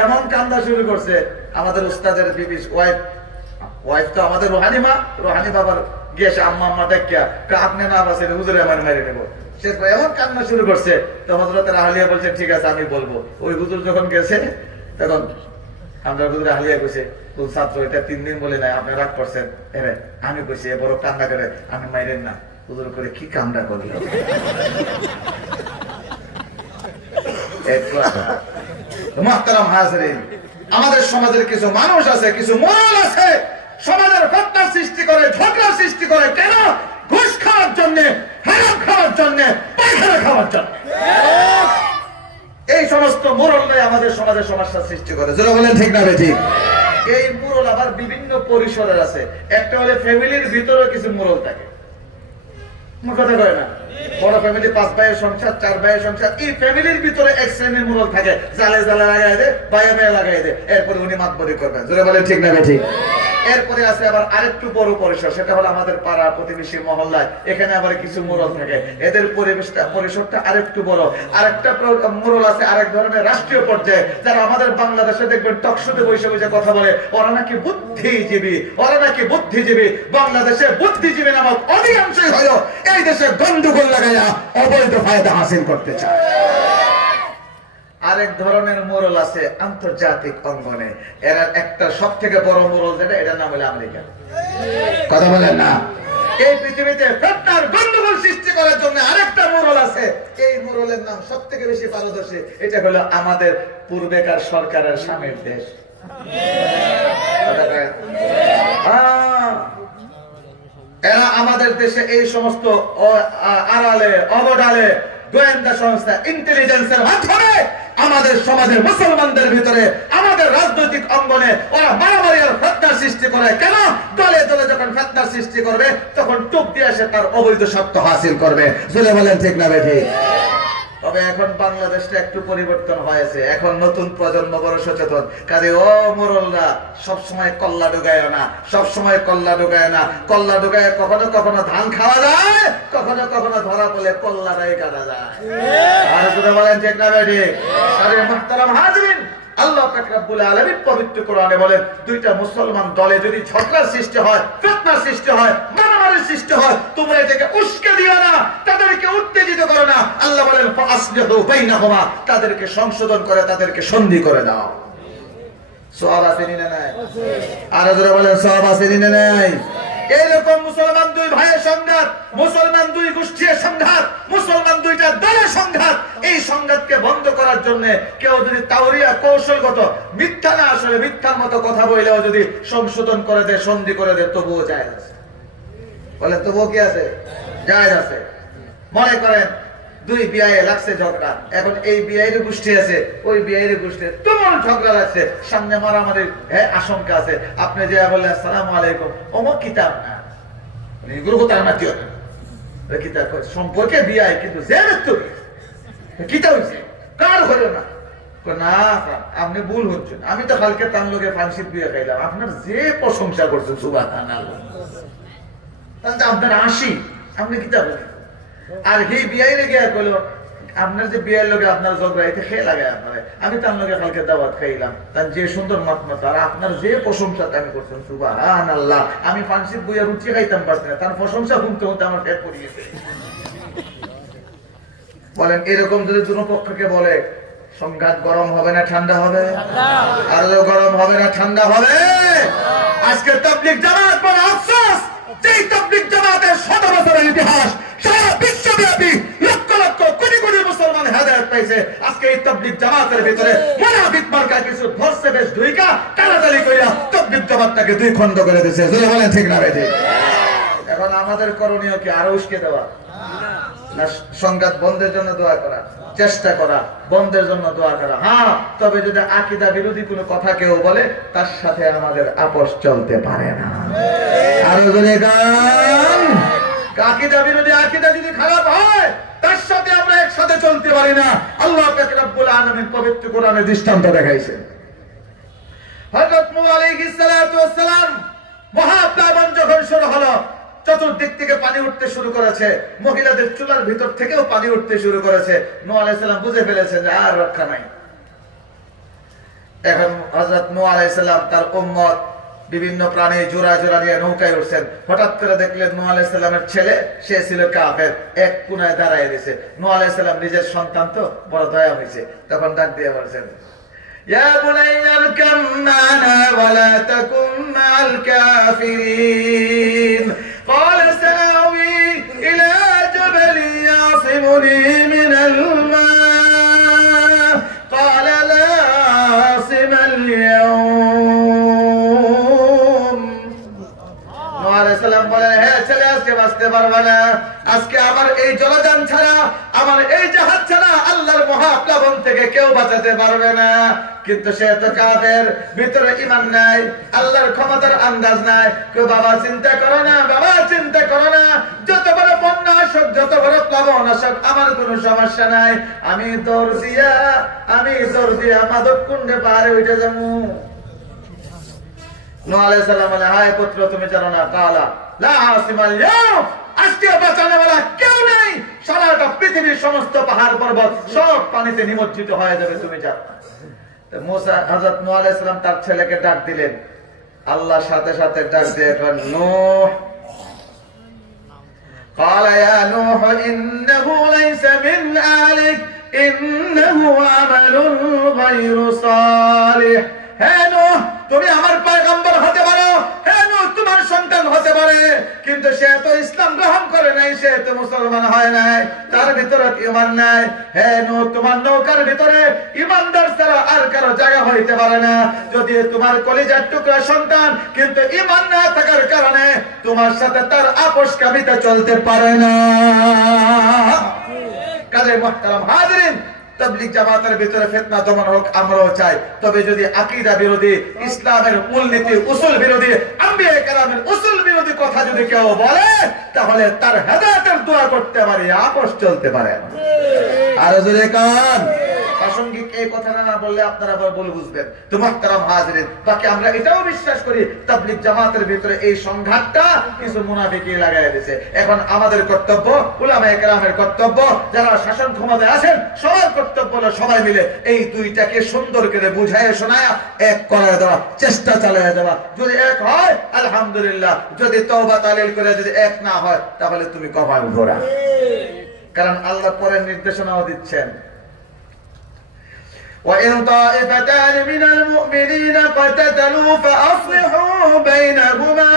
এমন কান্দা শুরু করছে। আমাদের উস্তাদের বিবিস ওয়াইফ তো আমাদের রোহানি মা, রোহানি বাবার গিয়েছে আম্মা আম্মা দেখিয়া, আপনি না বাসেন, হুজুরে আমার মেরে নেবো। শেষ এমন কান্না শুরু করছে, তো হযরতের আহলিয়া বলছে ঠিক আছে আমি বলবো। ওই হুজুর যখন গেছে, তখন আমরা হুজুর আহলিয়া কইছে, কোন ছাত্র এটা 3 দিন বলে নাই, আপনি রাগ করছেন। আমি কইছি এ বড় কান্না করে, আমি মাইরেন না। হুজুর করে কি কামটা করলো। মুহতারাম হাজিরিন, আমাদের সমাজের কিছু মানুষ আছে, কিছু মোরাল আছে, সমাজের ফিতনার সৃষ্টি করে, ঝগড়ার সৃষ্টি করে। কেন? ঘুষ খাওয়ার জন্য, হারাম খাওয়ার জন্য, পায়খানা খাওয়ার জন্য। এই সমস্ত মোরলরাই আমাদের সমাজে সমস্যার সৃষ্টি করে। যারা বলেন ঠিক না বেঠিক? এই মোরল আবার বিভিন্ন পরিসরের আছে। একটা হলে ফ্যামিলির ভিতরে কিছু মোরল থাকে, কথা কয় না, বড় ফ্যামিলি, 5 ভাইয়ের সংসার, 4 ভাইয়ের সংসার, এই ফ্যামিলির ভিতরে এক শ্রেণীর মোরল থাকে, জালে জালে লাগাই দে, ভাইয়ে ভাইয়ে লাগাই দে, এরপরে উনি মাতবরি করবেন। যারা বলেন ঠিক না বেঠিক? এরপরে আছে আবার আরেকটু বড় পরিসর, সেটা হলো আমাদের পাড়া প্রতিবেশী মহল্লায়, এখানে আবার কিছু মোরল থাকে, এদের পরিসরটা আরেকটু বড়। আরেকটা মোরল আছে আরেক ধরনের রাষ্ট্রীয় পর্যায়ে, যারা আমাদের বাংলাদেশে দেখবেন টকশোতে বসে বসে কথা বলে, ওরা নাকি বুদ্ধিজীবী, ওরা নাকি বুদ্ধিজীবী। বাংলাদেশে বুদ্ধিজীবী নামক অধিকাংশই হলো এই দেশে গন্ডগোল লাগাইয়া অবৈধ ফায়দা হাসিল করতে চায়। আরেক ধরনের মোরল আছে আন্তর্জাতিক অঙ্গনে, এরা একটা সব থেকে বড় মোরল যেটা, এটার নাম হলো আমেরিকা। কথা বলেন না? এই পৃথিবীতে ফিতনার গন্ডগোল সৃষ্টি করার জন্য আরেকটা মোরল আছে, এই মোরলের নাম সব থেকে বেশি পারদর্শী, এটা হলো আমাদের পূর্বেকার সরকারের স্বামীর দেশ। এরা আমাদের দেশে এই সমস্ত আড়ালে অবডালে গোয়েন্দা সংস্থা, ইন্টেলিজেন্সের মাধ্যমে আমাদের সমাজের মুসলমানদের ভিতরে, আমাদের রাজনৈতিক অঙ্গনে ওরা মারামারি আর ফিতনা সৃষ্টি করে। কেন? দলে দলে যখন ফিতনা সৃষ্টি করবে, তখন টুপ দিয়ে এসে তার অবৈধ সত্য হাসিল করবে। জোরে বলেন ঠিক না বেঠিক? তবে এখন বাংলাদেশটা একটু পরিবর্তন হয়েছে, এখন নতুন প্রজন্ম বড় সচেতন। কাজে ও মোরলরা সবসময় কল্লা ঢুকায় না, সবসময় কল্লা ঢুকায় না। কল্লা ঢুকায় কখনো কখনো ধান খাওয়া যায়, কখনো কখনো ধরা পড়লে কল্লাটাই কাটা যায়। আর যদি বলেন ঠিক না বেঠিক? আরে মুহতারাম হাজিরিন, আল্লাহ পাক রব্বুল আলামিন পবিত্র কোরআনে বলেন, দুইটা মুসলমান দলে যদি ঝগড়ার সৃষ্টি হয়, ফিতনার সৃষ্টি হয়, মারামারির সৃষ্টি হয়, তোমরা এটাকে উস্কে দিও না, তাদেরকে উত্তেজিত করো না। আল্লাহ বলেন ফাসলিহু বাইনাহুমা, তাদেরকে সংশোধন করে, তাদেরকে সন্ধি করে দাও। সওয়াব আছে না নাই? আর যারা বলেন সওয়াব আছে না নাই? এরকম মুসলমান দুই ভাইয়ের সংঘাত, মুসলমান দুই গোষ্ঠীর সংঘাত, মুসলমান দুইটা দলের সংঘাত, এই সংঘাতকে বন্ধ করার জন্য কেউ যদি তাওরিয়া কৌশলগত মিথ্যা না, আসলে মিথ্যার মতো কথা বলেও যদি সংশোধন করে দেয়, সন্ধি করে দেয়, তবুও জায়েজ আছে। বলে তবুও কি আছে? জায়েজ আছে। মনে করেন দুই বিয়ে লাগছে ঝগড়া, এখন এই বিয়ের গোষ্ঠী আছে, ওই বিয়ের গোষ্ঠী, তোমার ঝগড়া লাগছে, সামনে মারামারির আশঙ্কা আছে। আপনি যে বললেন আসসালামু আলাইকুম, অমুক কিতাব না, এগুলো তার না কেউ কিতাব সম্পর্কে বিয়ে, কিন্তু যে ব্যক্তি কিতাব হয়েছে কার হলো না। না আপনি ভুল হচ্ছেন, আমি তো কালকে তার লোকে ফাংশিপ বিয়ে খাইলাম, আপনার যে প্রশংসা করছেন সুবহানাল্লাহ, তাহলে আপনার 80, আপনি কিতাব আর এই বিয়ের গিয়ে কইলো আপনার যে বিয়ের লোকে আপনার ঝগড়া, এতে খেয়ে লাগায় আপনারে, আমি তার লোকে কালকে দাওয়াত খাইলাম, তার যে সুন্দর মাতমাতা আর আপনার যে প্রশংসা আমি করছেন সুবহানাল্লাহ, আমি ফাংশিপ বইয়া রুচি খাইতাম পারছি না, তার প্রশংসা শুনতে শুনতে আমার পেট পড়ে গেছে। বলেন এরকম যদি দুটো পক্ষকে বলে, সংঘাত গরম হবে না ঠান্ডা হবে? আরো গরম হবে না ঠান্ডা হবে? আজকে তাবলীগ জামাত বড় আফসোস, যেই তাবলীগ জামাতের 100 বছরের ইতিহাস, সারা বিশ্বব্যাপী লক্ষ লক্ষ কোটি কোটি মুসলমান হেদায়েত পাইছে, আজকে এই তাবলীগ জামাতের ভিতরে মুনাফিক মার্কা কিছু ধরছে বেশ দুইকা টানাটানি কইরা তাবলীগ জামাতটাকে দুই খণ্ড করে দিয়েছে। জোরে বলেন ঠিক না বেঠি? এখন আমাদের করণীয় কি আরো উস্কে দেওয়া না সংঘাত বন্ধের জন্য দোয়া করা, চেষ্টা করা, বন্ধের জন্য দোয়া করা? হ্যাঁ, তবে যদি আকীদা বিরোধী কোনো কথা কেউ বলে তার সাথে আমাদের আপোষ চলতে পারে না। আরো জোরে গান। আকীদা বিরোধী, আকীদা যদি খারাপ হয় তার সাথে আমরা একসাথে চলতে পারি না। আল্লাহ পাক রব্বুল আলামিন পবিত্র কোরআনে দৃষ্টান্ত দেখাইছেন। হযরত নূহ আলাইহিস সালাতু ওয়াস সালাম মহাপ্লাবন যখন শুরু হলো, চতুর্দিক থেকে পানি উঠতে শুরু করেছে, মহিলাদের চুলার ভিতর থেকেও পানি উঠতে শুরু করেছে। নূহ আলাইহিস সালাম বুঝে ফেলেছেন যে আর রক্ষা নাই। এখন হযরত নূহ আলাইহিস সালাম তার উম্মত বিভিন্ন প্রাণী জোড়া জোড়া নিয়ে নৌকায় উঠছেন। হঠাৎ করে দেখলেন নূহ আলাইহিস সালামের ছেলে, সে ছিল কাফের, এক কোণায় দাঁড়ায় রয়েছে। নূহ আলাইহিস সালাম নিজের সন্তান তো বড় দয়া হয়েছে, তখন ডাক দিয়ে বলছেন, ইয়া বুনাইয়া আরকাম মা'না ওয়া লা তাকুম মা'আল কাফিরিন। قال سآوي إلى جبل يعصمني من الماء قال لا عاصم اليوم। নূহ আলাইহিস সালাম বলেন, হে ছেলে, আজকে বাঁচতে পারবে না। আজকে আমার এই জলযান ছাড়া, আমার এই জাহাজ ছাড়া আল্লাহর মহাপ্লাবন থেকে কেউ বাঁচাতে পারবে না। কিন্তু সে তো কাফের, ভিতরে ঈমান নাই, আল্লাহর ক্ষমতার আন্দাজ নাই। কেউ বাবা চিন্তা করো না, বাবা চিন্তা করো না, যত বড় বন্যা আসুক, যত বড় প্লাবন আসুক, আমার কোনো সমস্যা নাই। আমি দৌড় দিয়া মাদক কুণ্ডে পাহাড়ে উঠে যাবো। নূহ আলাইহিস সালাম বলে, হায় পুত্র, তুমি জানো না, কালা লা আসিমাল ইয়াউম, আজকে বাঁচানোওয়ালা কেউ নাই। সারাটা পৃথিবীর সমস্ত পাহাড় পর্বত সব পানিতে নিমজ্জিত হয়ে যাবে, তুমি জানো। হযরত নূহ আলাইহিস সালাম তার ছেলেকে ডাক দিলেন। আল্লাহ সাথে সাথে ডাক দিয়ে নূহ, قال يا نوح إنه ليس من أهلك إنه عمل غير صالح। হে নূহ, তুমি আমার পয়গম্বর হতে পারো, হে নূহ তোমার সন্তান হতে পারে, কিন্তু সে তো ইসলাম গ্রহণ করে নাই, সে তো মুসলমান হয় নাই, তার ভিতরে ঈমান নাই। হে নূহ, তোমার নৌকার ভিতরে ঈমানদার ছাড়া আর কারো জায়গা হইতে পারে না। যদি তোমার কলিজার টুকরা সন্তান, কিন্তু ঈমান না থাকার কারণে তোমার সাথে তার আপোষকামিতা চলতে পারে না। কাজে মুহতারাম হাজিরিন, তাবলীগ জামাতের ভিতরে ফিতনা দমন হোক আমরাও চাই, তবে যদি আকীদা বিরোধী, ইসলামের মূলনীতি উসুল বিরোধী, আম্বিয়া কেরামের উসুল বিরোধী কথা যদি কেউ বলে, তাহলে তার হেদায়েতের দোয়া করতে পারি, আপোষ চলতে পারে না। আর যদি কান প্রাসঙ্গিক এই কথাটা না বললে আপনারা আবার বলে বুঝবেন। তো মুহতারাম হাজিরিন, বাকি আমরা এটাও বিশ্বাস করি তাবলীগ জামাতের ভিতরে এই সংঘাতটা কিছু মুনাফিকই লাগাই দিয়েছে। এখন আমাদের কর্তব্য, উলামায়ে কেরামের কর্তব্য, যারা শাসন ক্ষমতায় আছেন সবার কর্তব্য হলো সবাই মিলে এই দুইটাকে সুন্দর করে বুঝায় শোনায় এক করে দেওয়া, চেষ্টা চালিয়ে যাওয়া। যদি এক হয় আলহামদুলিল্লাহ, যদি তওবা তালিল করে যদি এক না হয় তাহলে তুমি কপাল ধরা। কারণ আল্লাহ পরের নির্দেশনাও দিচ্ছেন, وَإِنْ طَائِفَتَانِ مِنَ الْمُؤْمِنِينَ اقْتَتَلُوا فَأَصْلِحُوا بَيْنَهُمَا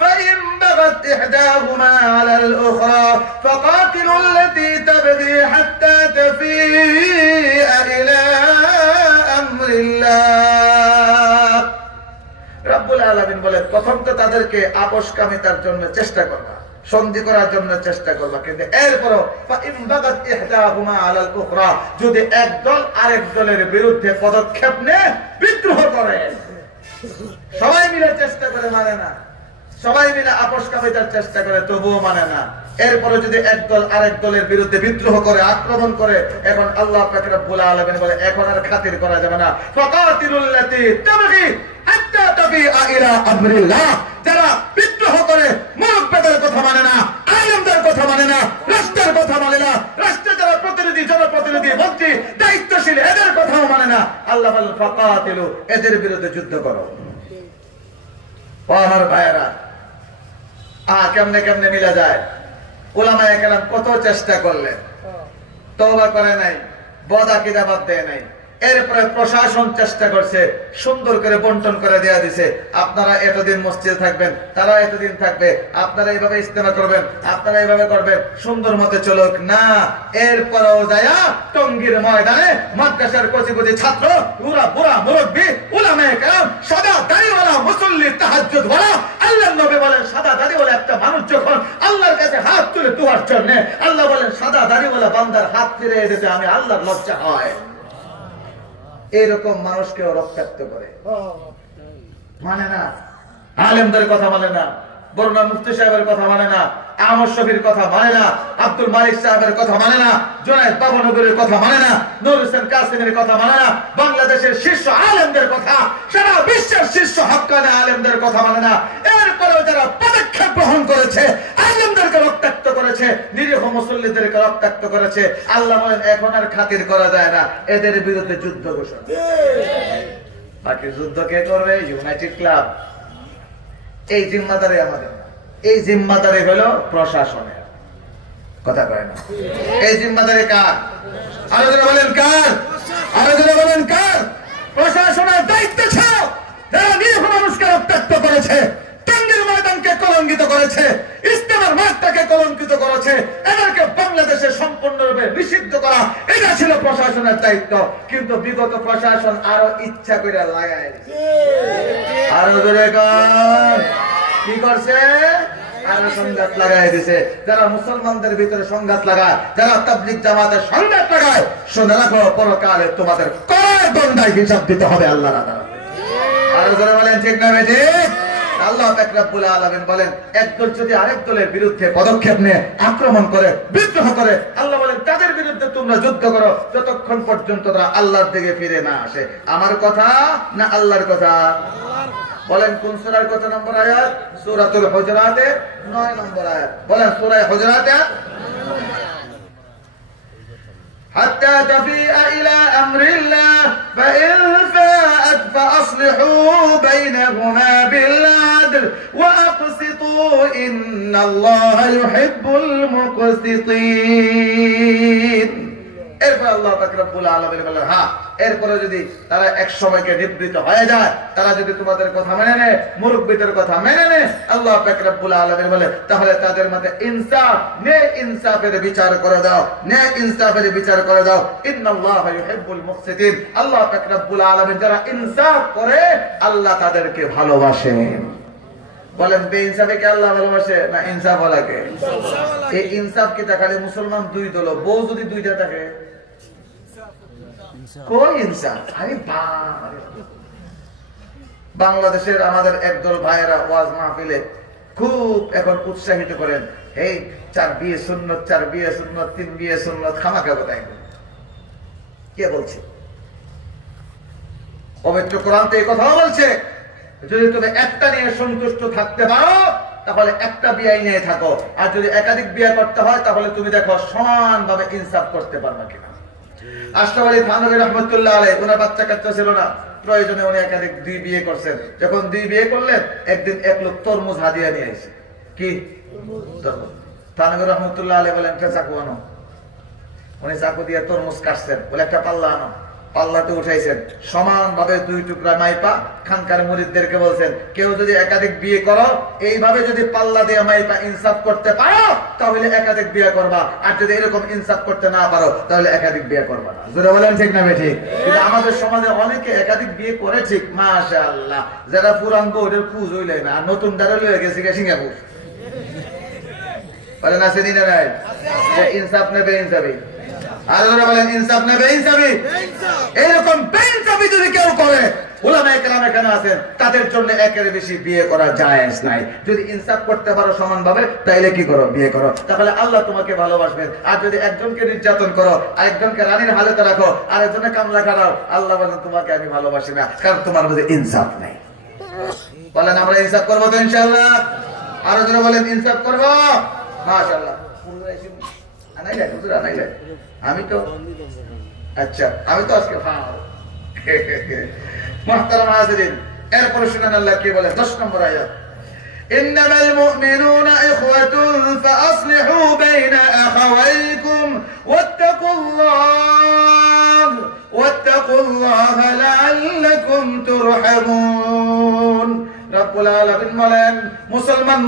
فَإِنْ بَغَتْ إِحْدَاهُمَا عَلَى الْأُخْرَى فَقَاتِلُوا الَّتِي تَبْغِي حَتَّى تَفِيءَ إِلَى أَمْرِ اللَّهِ। রব্বুল আলামিন বলেন, প্রথম তো তাদেরকে আপোষকামিতার জন্য চেষ্টা করবা, সন্ধি করার জন্য চেষ্টা করবা, কিন্তু এরপরও যদি এক দল আরেক দলের বিরুদ্ধে পদক্ষেপ নেয়, বিদ্রোহ করে, সবাই মিলে চেষ্টা করে মানে না, সবাই মিলে আপোষকামিতার চেষ্টা করে তবুও মানে না, এরপরে যদি এক দল আরেক দলের বিরুদ্ধে বিদ্রোহ করে, আক্রমণ করে, এখন আল্লাহ পাক রব্বুল আলামিন বলে এখন আর খাতির করা যাবে না। ফাকাতিলুল্লাতী তাবগী হাত্তা তাফিআ ইলা আমরিল্লাহ। যারা বিদ্রোহ করে, মুরব্বিদের কথা মানে না, আলেমদের কথা মানে না, রাষ্ট্রের কথা মানে না, রাষ্ট্রে যারা প্রতিনিধি, জনপ্রতিনিধি, মন্ত্রী, দায়িত্বশীল, এদের কথাও মানে না, আল্লাহ বলেন ফাকাতিলু, এদের বিরুদ্ধে যুদ্ধ করো। ও আমার ভাইয়েরা, কেমনে কেমনে মিলা যায়? উলামায়ে কেরাম কত চেষ্টা করলেন, তওবা করে নাই, বদ আকীদা বাদ দেয় নাই, এরপরে প্রশাসন চেষ্টা করছে সুন্দর করে বন্টন করে দেয়া দিছে, আপনারা এতদিন মসজিদে থাকবেন, তারা এতদিন থাকবে, আপনারা এইভাবে ইজতেমা করবেন, আপনারা এইভাবে করবেন, সুন্দর মতে চলুক না। এরপরেও যায়া টঙ্গীর ময়দানে মাদ্রাসার কচি কচি ছাত্র, বুড়া বুড়া মুরব্বী, উলামায়ে কেরাম, সাদা দাড়িওয়ালা মুসল্লি, তাহাজ্জুদওয়ালা, আল্লাহর নবী বলেন সাদা দাড়িওয়ালা একটা মানুষ যখন আল্লাহর কাছে হাত তুলে দোয়ার জন্য, আল্লাহ বলেন সাদা দাড়িওয়ালা বান্দার হাত ফিরিয়ে দিতে আমি আল্লাহর লজ্জা হয়। এরকম মানুষকেও রক্তাক্ত করে, মানে না, আলেমদের কথা মানে না, বরুণা মুফতি সাহেবের কথা মানে না, আহমদ শফির কথা মানে না, আব্দুল মালিক সাহেবের কথা মানে না, জুনায়েদ বাবনগরের কথা মানে না, নূর হোসেন কাসেমের কথা মানে না, বাংলাদেশের শীর্ষ আলেমদের কথা, সারা বিশ্বের শীর্ষ হক্কানি আলেমদের কথা মানে না। এরপরেও যারা পদক্ষেপ গ্রহণ করেছে, আলেমদেরকে রক্তাক্ত করেছে, নিরীহ মুসল্লিদেরকে রক্তাক্ত করেছে, আল্লাহ বলেন এখন আর খাতির করা যায় না, এদের বিরুদ্ধে যুদ্ধ ঘোষণা। বাকি যুদ্ধ কে করবে? United club. এই জিম্মাদারি আমাদের না, এই জিম্মাদারি হলো প্রশাসনের। কথা কয় না? এই জিম্মাদারি কার? আরো যারা বলেন কার? আরো যারা বলেন কার? প্রশাসনের দায়িত্ব ছিল যারা নিরীহ মানুষকে রক্তাক্ত করেছে, টঙ্গীর ময়দানকে কলঙ্কিত করেছে, ইজতেমার মাঠটাকে কলঙ্কিত করেছে, এদেরকে বাংলাদেশে সম্পূর্ণরূপে নিষিদ্ধ করা, এটা ছিল প্রশাসনের দায়িত্ব। কিন্তু বিগত প্রশাসন আরো ইচ্ছা করে লাগায়, আরো জোরে কি করছে? আরো সংঘাত লাগাই দিছে। যারা মুসলমানদের ভিতরে সংঘাত লাগায়, যারা তাবলীগ জামাতের সংঘাত লাগায়, শুনে রাখো পরকালে তোমাদের কড়া দণ্ডায় হিসাব দিতে হবে আল্লাহর আদালতে। আরো জোরে বলেন ঠিক না বেঠিক? আল্লাহ পাক রব্বুল আলামিন বলেন একদল যদি আরেক দলের বিরুদ্ধে পদক্ষেপ নিয়ে আক্রমণ করে, বিদ্রোহ করে, আল্লাহ বলেন তাদের বিরুদ্ধে তোমরা যুদ্ধ করো যতক্ষণ পর্যন্ত তারা আল্লাহর দিকে ফিরে না আসে। আমার কথা না আল্লাহর কথা? বলেন কোন সূরার কত নম্বর আয়াত? সূরাতুল হুজুরাতে 9 নম্বর আয়াত। বলেন সূরা হুজুরাতে حتى تفيء إلى أمر الله فإن فاءت فأصلحوا بينهما بالعدل وأقسطوا إن الله يحب المقسطين। এরপর আল্লাহ পাক রব্বুল আলামিন বলেন হ্যাঁ, এরপরে যদি তারা এক সময়কে নিবৃত হয়ে যায়, তারা যদি তোমাদের কথা মেনে নেয়, মুরব্বিদের কথা মেনে নেয়, আল্লাহ পাক রব্বুল আলামিন বলে তাহলে তাদের মধ্যে ইনসাফ, ন্যায় ইনসাফের বিচার করে দাও, ন্যায় ইনসাফের বিচার করে দাও। ইন্নাল্লাহা ইউহিব্বুল মুকসিতিন। আল্লাহ পাক রব্বুল আলামিন যারা ইনসাফ করে আল্লাহ তাদেরকে ভালোবাসেন। বলেন বেইনসাফকে আল্লাহ ভালোবাসে না ইনসাফ ওয়ালাকে? এই ইনসাফ কি খালি মুসলমান দুই দল, বউ যদি দুইটা থাকে কোন ইনসাফ? আরে বাংলাদেশের আমাদের একদল ভাইয়েরা ওয়াজ মাহফিলে খুব এখন উৎসাহিত করেন, এই 4 বিয়ে সুন্নত, 4 বিয়ে সুন্নত, 3 বিয়ে সুন্নত, খামাখা কোথায়? কে বলছে? পবিত্র কোরআন তো এই কথাও বলছে যদি তুমি একটা নিয়ে সন্তুষ্ট থাকতে পারো তাহলে একটা বিয়ে নিয়ে থাকো, আর যদি একাধিক বিয়ে করতে হয় তাহলে তুমি দেখো সমানভাবে ইনসাফ করতে পারবে কিনা। আশরাফ আলী থানভী রাহমাতুল্লাহ আলাইহি, ওনার বাচ্চা কাচ্চা ছিল না, প্রয়োজনে উনি একাধিক 2 বিয়ে করছেন। যখন 2 বিয়ে করলেন, একদিন এক লোক তরমুজ হাদিয়া নিয়ে এসেছে। কি তরমুজ? থানভী রাহমাতুল্লাহ আলাইহি বলেন একটা চাকু আনো। উনি চাকু দিয়ে তরমুজ কাটছেন, বলে একটা পাল্লা আনো। পাল্লাতে উঠাইছেন, সমানভাবে 2 টুকরা মাইপা খানকার মুরিদদেরকে বলছেন কেউ যদি একাধিক বিয়ে করো, এইভাবে যদি পাল্লা দিয়ে মাইপা ইনসাফ করতে পারো তাহলে একাধিক বিয়ে করবা, আর যদি এরকম ইনসাফ করতে না পারো তাহলে একাধিক বিয়ে করবা না। জোরে বলেন ঠিক না বেঠিক? কিন্তু আমাদের সমাজে অনেকে একাধিক বিয়ে করে ঠিক, মাশাআল্লাহ, যারা পুরান বউ ওদের খুঁজ হইলে না, আর নতুন দ্বারা লয়ে গেছে সিঙ্গাপুর। বলেন আছে দিনে নাই? ইনসাফ নেবে ইনসাফি, আর ওরা বলেন ইনসাফ নেবে ইনসাফি। এরকম বেইনসাফি যদি কেউ করে, উলামায়ে কেরাম এখানে আছেন, তাদের জন্য একের বেশি বিয়ে করা জায়েজ নাই। যদি ইনসাফ করতে পারো সমানভাবে তাইলে কি করো? বিয়ে করো, তাহলে আল্লাহ তোমাকে ভালোবাসবেন। আর যদি একজনকে নির্যাতন করো, আরেকজনকে রানীর হালতে রাখো, আরেকজনে কামলা খারাও, আল্লাহ বলেন তোমাকে আমি ভালোবাসি না, কারণ তোমার মধ্যে ইনসাফ নাই। বলেন আমরা ইনসাফ করবো তো ইনশাআল্লাহ? আরো যারা বলেন ইনসাফ করবো, মাশাআল্লাহ। আমি তো আচ্ছা, আমি তো আজকে মুহতারাম হাজিরিন, এরপর শুনেন আল্লাহ কি বলে 10 নম্বর আয়াত, ইন্নামাল মুমিনুনা ইখওয়াতুন ফাআসলিহু বাইনা আখাওয়াইকুম ওয়াত্তাকুল্লাহ ওয়াত্তাকুল্লাহা লাআল্লাকুম তুরহামুন। রব্বুল আলামিন বলেন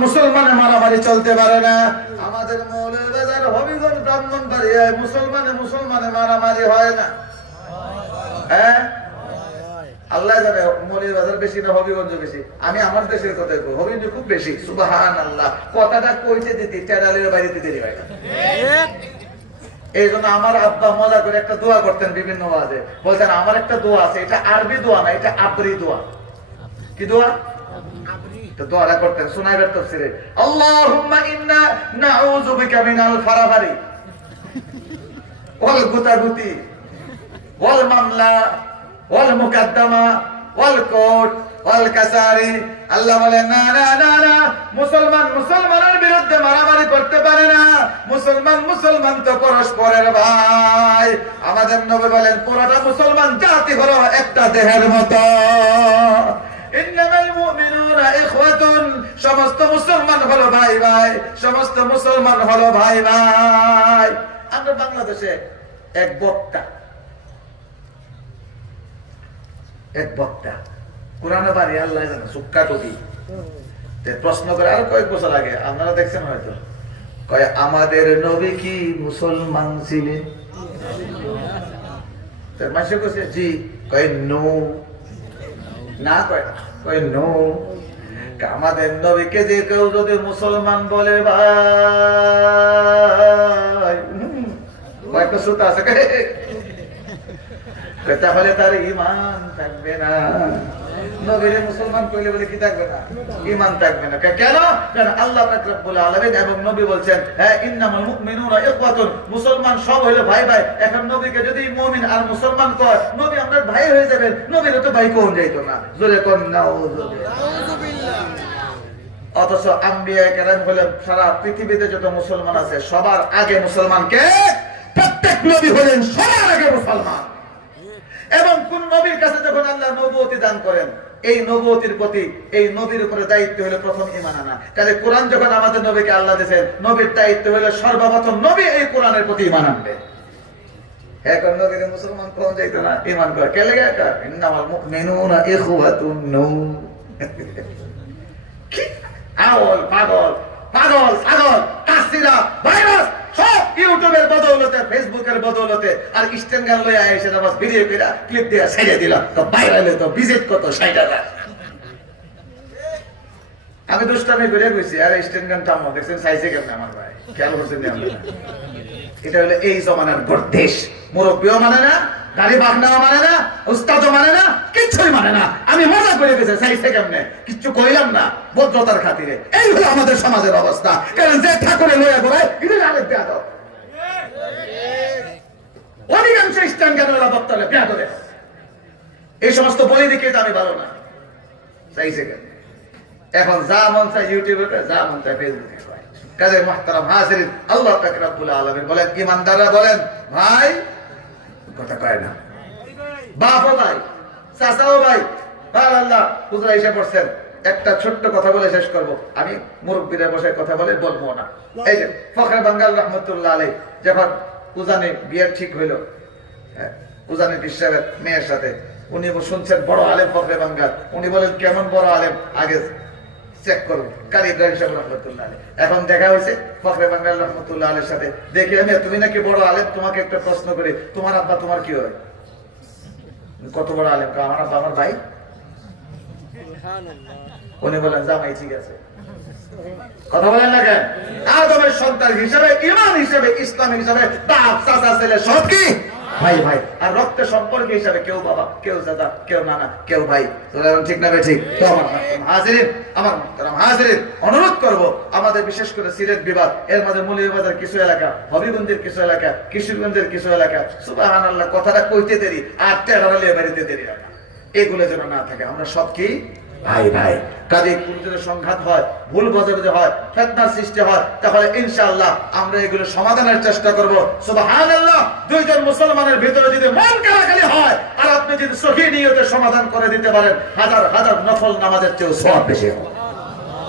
মুসলমানে মারামারি চলতে পারে না। আমাদের মৌলভীবাজার, হবিগঞ্জ, ব্রাহ্মণবাড়িয়ায় মুসলমানে মারামারি হয় না। হ্যাঁ, আল্লাহ জানে মৌলভীবাজার বেশি না হবিগঞ্জ বেশি। আমি আমার দেশের কথাই বলবো, হবিগঞ্জ খুব বেশি। সুবহানাল্লাহ, কথাটা কইতে দিতে টেরালের বাইরে দিতে দেরি হয় না। এই জন্য আমার আব্বা মজা করে একটা দোয়া করতেন বিভিন্ন ওয়াজে, বলতেন আমার একটা দোয়া আছে, এটা আরবি দোয়া না, এটা আবরি দোয়া। কি দোয়া? দোয়াটা করতেন সুনাইবের তাফসীরে, আল্লাহুম্মা ইন্না নাউযু বিকা মিনাল ফারাফারি ওয়াল গুতাগুতি ওয়াল মামলা ওয়াল মুকাদ্দামা ওয়াল কোট ওয়াল কাসারি। আল্লাহ বলেন না না না না, মুসলমানের বিরুদ্ধে মারামারি করতে পারে না। মুসলমান তো পরস্পরের ভাই। আমাদের নবী বলেন পুরোটা মুসলমান জাতি হলো একটা দেহের মতো। ইন্নামাল মুমিনুনা ইখওয়াতুন, সমস্ত মুসলমান হলো ভাই ভাই, সমস্ত মুসলমান হলো ভাই ভাই। আমরা বাংলাদেশে এক বক্তা কোরআনে বাড়ি আল্লাহ জানে সুক্কা কবি প্রশ্ন করে আর কয়েক বছর আগে, আপনারা দেখছেন হয়তো, কয় আমাদের নবী কি মুসলমান ছিলেন? মানুষ কইছে জি, কয় নো, না কয় নো। আমাদের নবীকে যে কেউ যদি মুসলমান বলে ভাই, কয়েকটা সুতা আছে, তাহলে তার ঈমান থাকবে না। নবীরে মুসলমান কইলে বলে কি থাকবে না? ঈমান থাকবে না। কেন? কারণ আল্লাহ পাক রব্বুল আলামিন এবং নবী বলছেন, হ্যাঁ, ইন্নামাল মুমিনুনা ইখওয়াতুন, মুসলমান সব হলো ভাই ভাই। এখন নবীকে যদি মুমিন আর মুসলমান কয়, নবী আপনার ভাই হয়ে যাবেন, নবীর তো ভাই কোন যাইতো না। জোরে কোন নাউযুবিল্লাহ। অথচ আম্বিয়া কেরাম হলেন সারা পৃথিবীতে যত মুসলমান আছে সবার আগে মুসলমান কে? প্রত্যেক নবী হলেন সবার আগে মুসলমান। এবং কোন নবীর কাছে যখন আল্লাহ নবুয়তি দান করেন, এই নবুয়তির প্রতি এই নবীর উপরে দায়িত্ব হলো প্রথম ঈমান আনা। কাজে কোরআন যখন আমাদের নবীকে আল্লাহ দিয়েছেন, নবীর দায়িত্ব হলো সর্বপ্রথম নবী এই কোরআনের প্রতি ঈমান আনবে। এখন নবীর মুসলমান কোন যাইতো না, ঈমান করে কে লাগে? ইন্নামাল মুমিনুনা ইখওয়াতুন। কি আওল পাগল ছাগল কাসিরা ভাইরাস সব ইউটিউবের বদৌলতে, ফেসবুকের বদৌলতে আর স্ট্যান্ড গান লয়ে আইসে নামাজ ভিডিও করে ক্লিপ দিয়ে ছেড়ে দিল, তো ভাইরাল তো ভিজিট কত 60,000। আমি দুষ্টামি করে কইছি, আর স্ট্যান্ড গান টামো দেখছেন সাইজে কেমন আমার ভাই, খেয়াল করছেন? এটা হলো এই জমানার বর্দেশ। মুরব্বীও মানে না, গাড়ি বাগনাও মানে না, উস্তাদও মানে না, কিচ্ছুই মানে না। আমি মজা করে গেছি সাইজে কেমনে, কিচ্ছু কইলাম না ভদ্রতার খাতিরে। এই হলো আমাদের সমাজের অবস্থা। কারণ যে ঠাকুরে লয়ে ঘোরায় এটা আরেক বেয়াদব। অধিকাংশ স্ট্যান্ড গান বক্তব্য বেয়াদব। এই সমস্ত বলি দিকে আমি ভালো না, সাইজে কেমন। এখন যা মন চায় ইউটিউবে, যা মন চায় ফেসবুকে। কাজে মুহতারাম হাজিরিন, আল্লাহ পাক রব্বুল আলামিন বলেন, ঈমানদাররা বলেন ভাই, কথা কয় না, বাপও ভাই, চাচাও ভাই। আল্লাহ হুজুর এসে পড়ছেন, একটা ছোট্ট কথা বলে শেষ করব। আমি মুরব্বীরা বসে কথা বলে বলবো না। এই যে ফখরে বাঙ্গাল রহমতুল্লাহ আলাইহি যখন উজানে বিয়ের ঠিক হইল, উজানে সাহেবের মেয়ের সাথে, উনি শুনছেন বড় আলেম ফখরে বাঙ্গাল। উনি বলেন কেমন বড় আলেম, আগে চেক করুন। কারি ইব্রাহিম সাহেব রহমতুল্লাহ আলাইহি। এখন দেখা হয়েছে ফখরে বাঙ্গাল রহমতুল্লাহ আলাইহির সাথে। দেখে আমি, তুমি নাকি বড় আলেম, তোমাকে একটা প্রশ্ন করি, তোমার আব্বা তোমার কি হয়? কত বড় আলেম? আমার আব্বা আমার ভাই। উনি বলেন জামাই। ঠিক আছে, কথা বলেন না কেন? আদমের সন্তান হিসেবে, ঈমান হিসেবে, ইসলাম হিসেবে বাপ চাচা ছেলে সব কি ভাই ভাই। আর রক্তের সম্পর্ক হিসাবে কেউ বাবা, কেউ দাদা, কেউ নানা, কেউ ভাই। ঠিক না ঠিক? তো আমার হাজিরিন, অনুরোধ করবো, আমাদের বিশেষ করে সিলেট বিভাগ, এর মাঝে মৌলভীবাজার কিছু এলাকা, হবিগঞ্জের কিছু এলাকা, কিশোরগঞ্জের কিছু এলাকা, সুবহানাল্লাহ কথাটা কইতে দেরি আর টেরালে বাড়িতে দেরি হয় না। এগুলো যেন না থাকে। আমরা সব কি ভাই ভাই। কাজে কোনো সংঘাত হয়, ভুল বোঝাবুঝি হয়, ফিতনার সৃষ্টি হয়, তাহলে ইনশাআল্লাহ আমরা এগুলো সমাধানের চেষ্টা করব। সুবহানাল্লাহ, দুইজন মুসলমানের ভিতরে যদি মন কাড়াকাড়ি হয় আর আপনি যদি সহি নিয়তে সমাধান করে দিতে পারেন, হাজার হাজার নফল নামাজের চেয়েও সওয়াব বেশি হবে।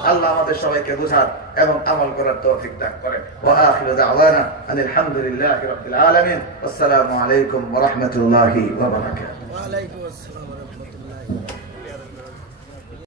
আল্লাহ আমাদের সবাইকে বুঝার এবং আমল করার তৌফিক দান করেন। ওয়া আখিরু দাওয়ানা আনিল হামদুলিল্লাহি রাব্বিল আলামিন। আসসালামু আলাইকুম ওয়া রাহমাতুল্লাহি ওয়া বারাকাতুহু। ওয়া আলাইকুম আসসালাম ওয়া রাহমাতুল্লাহি।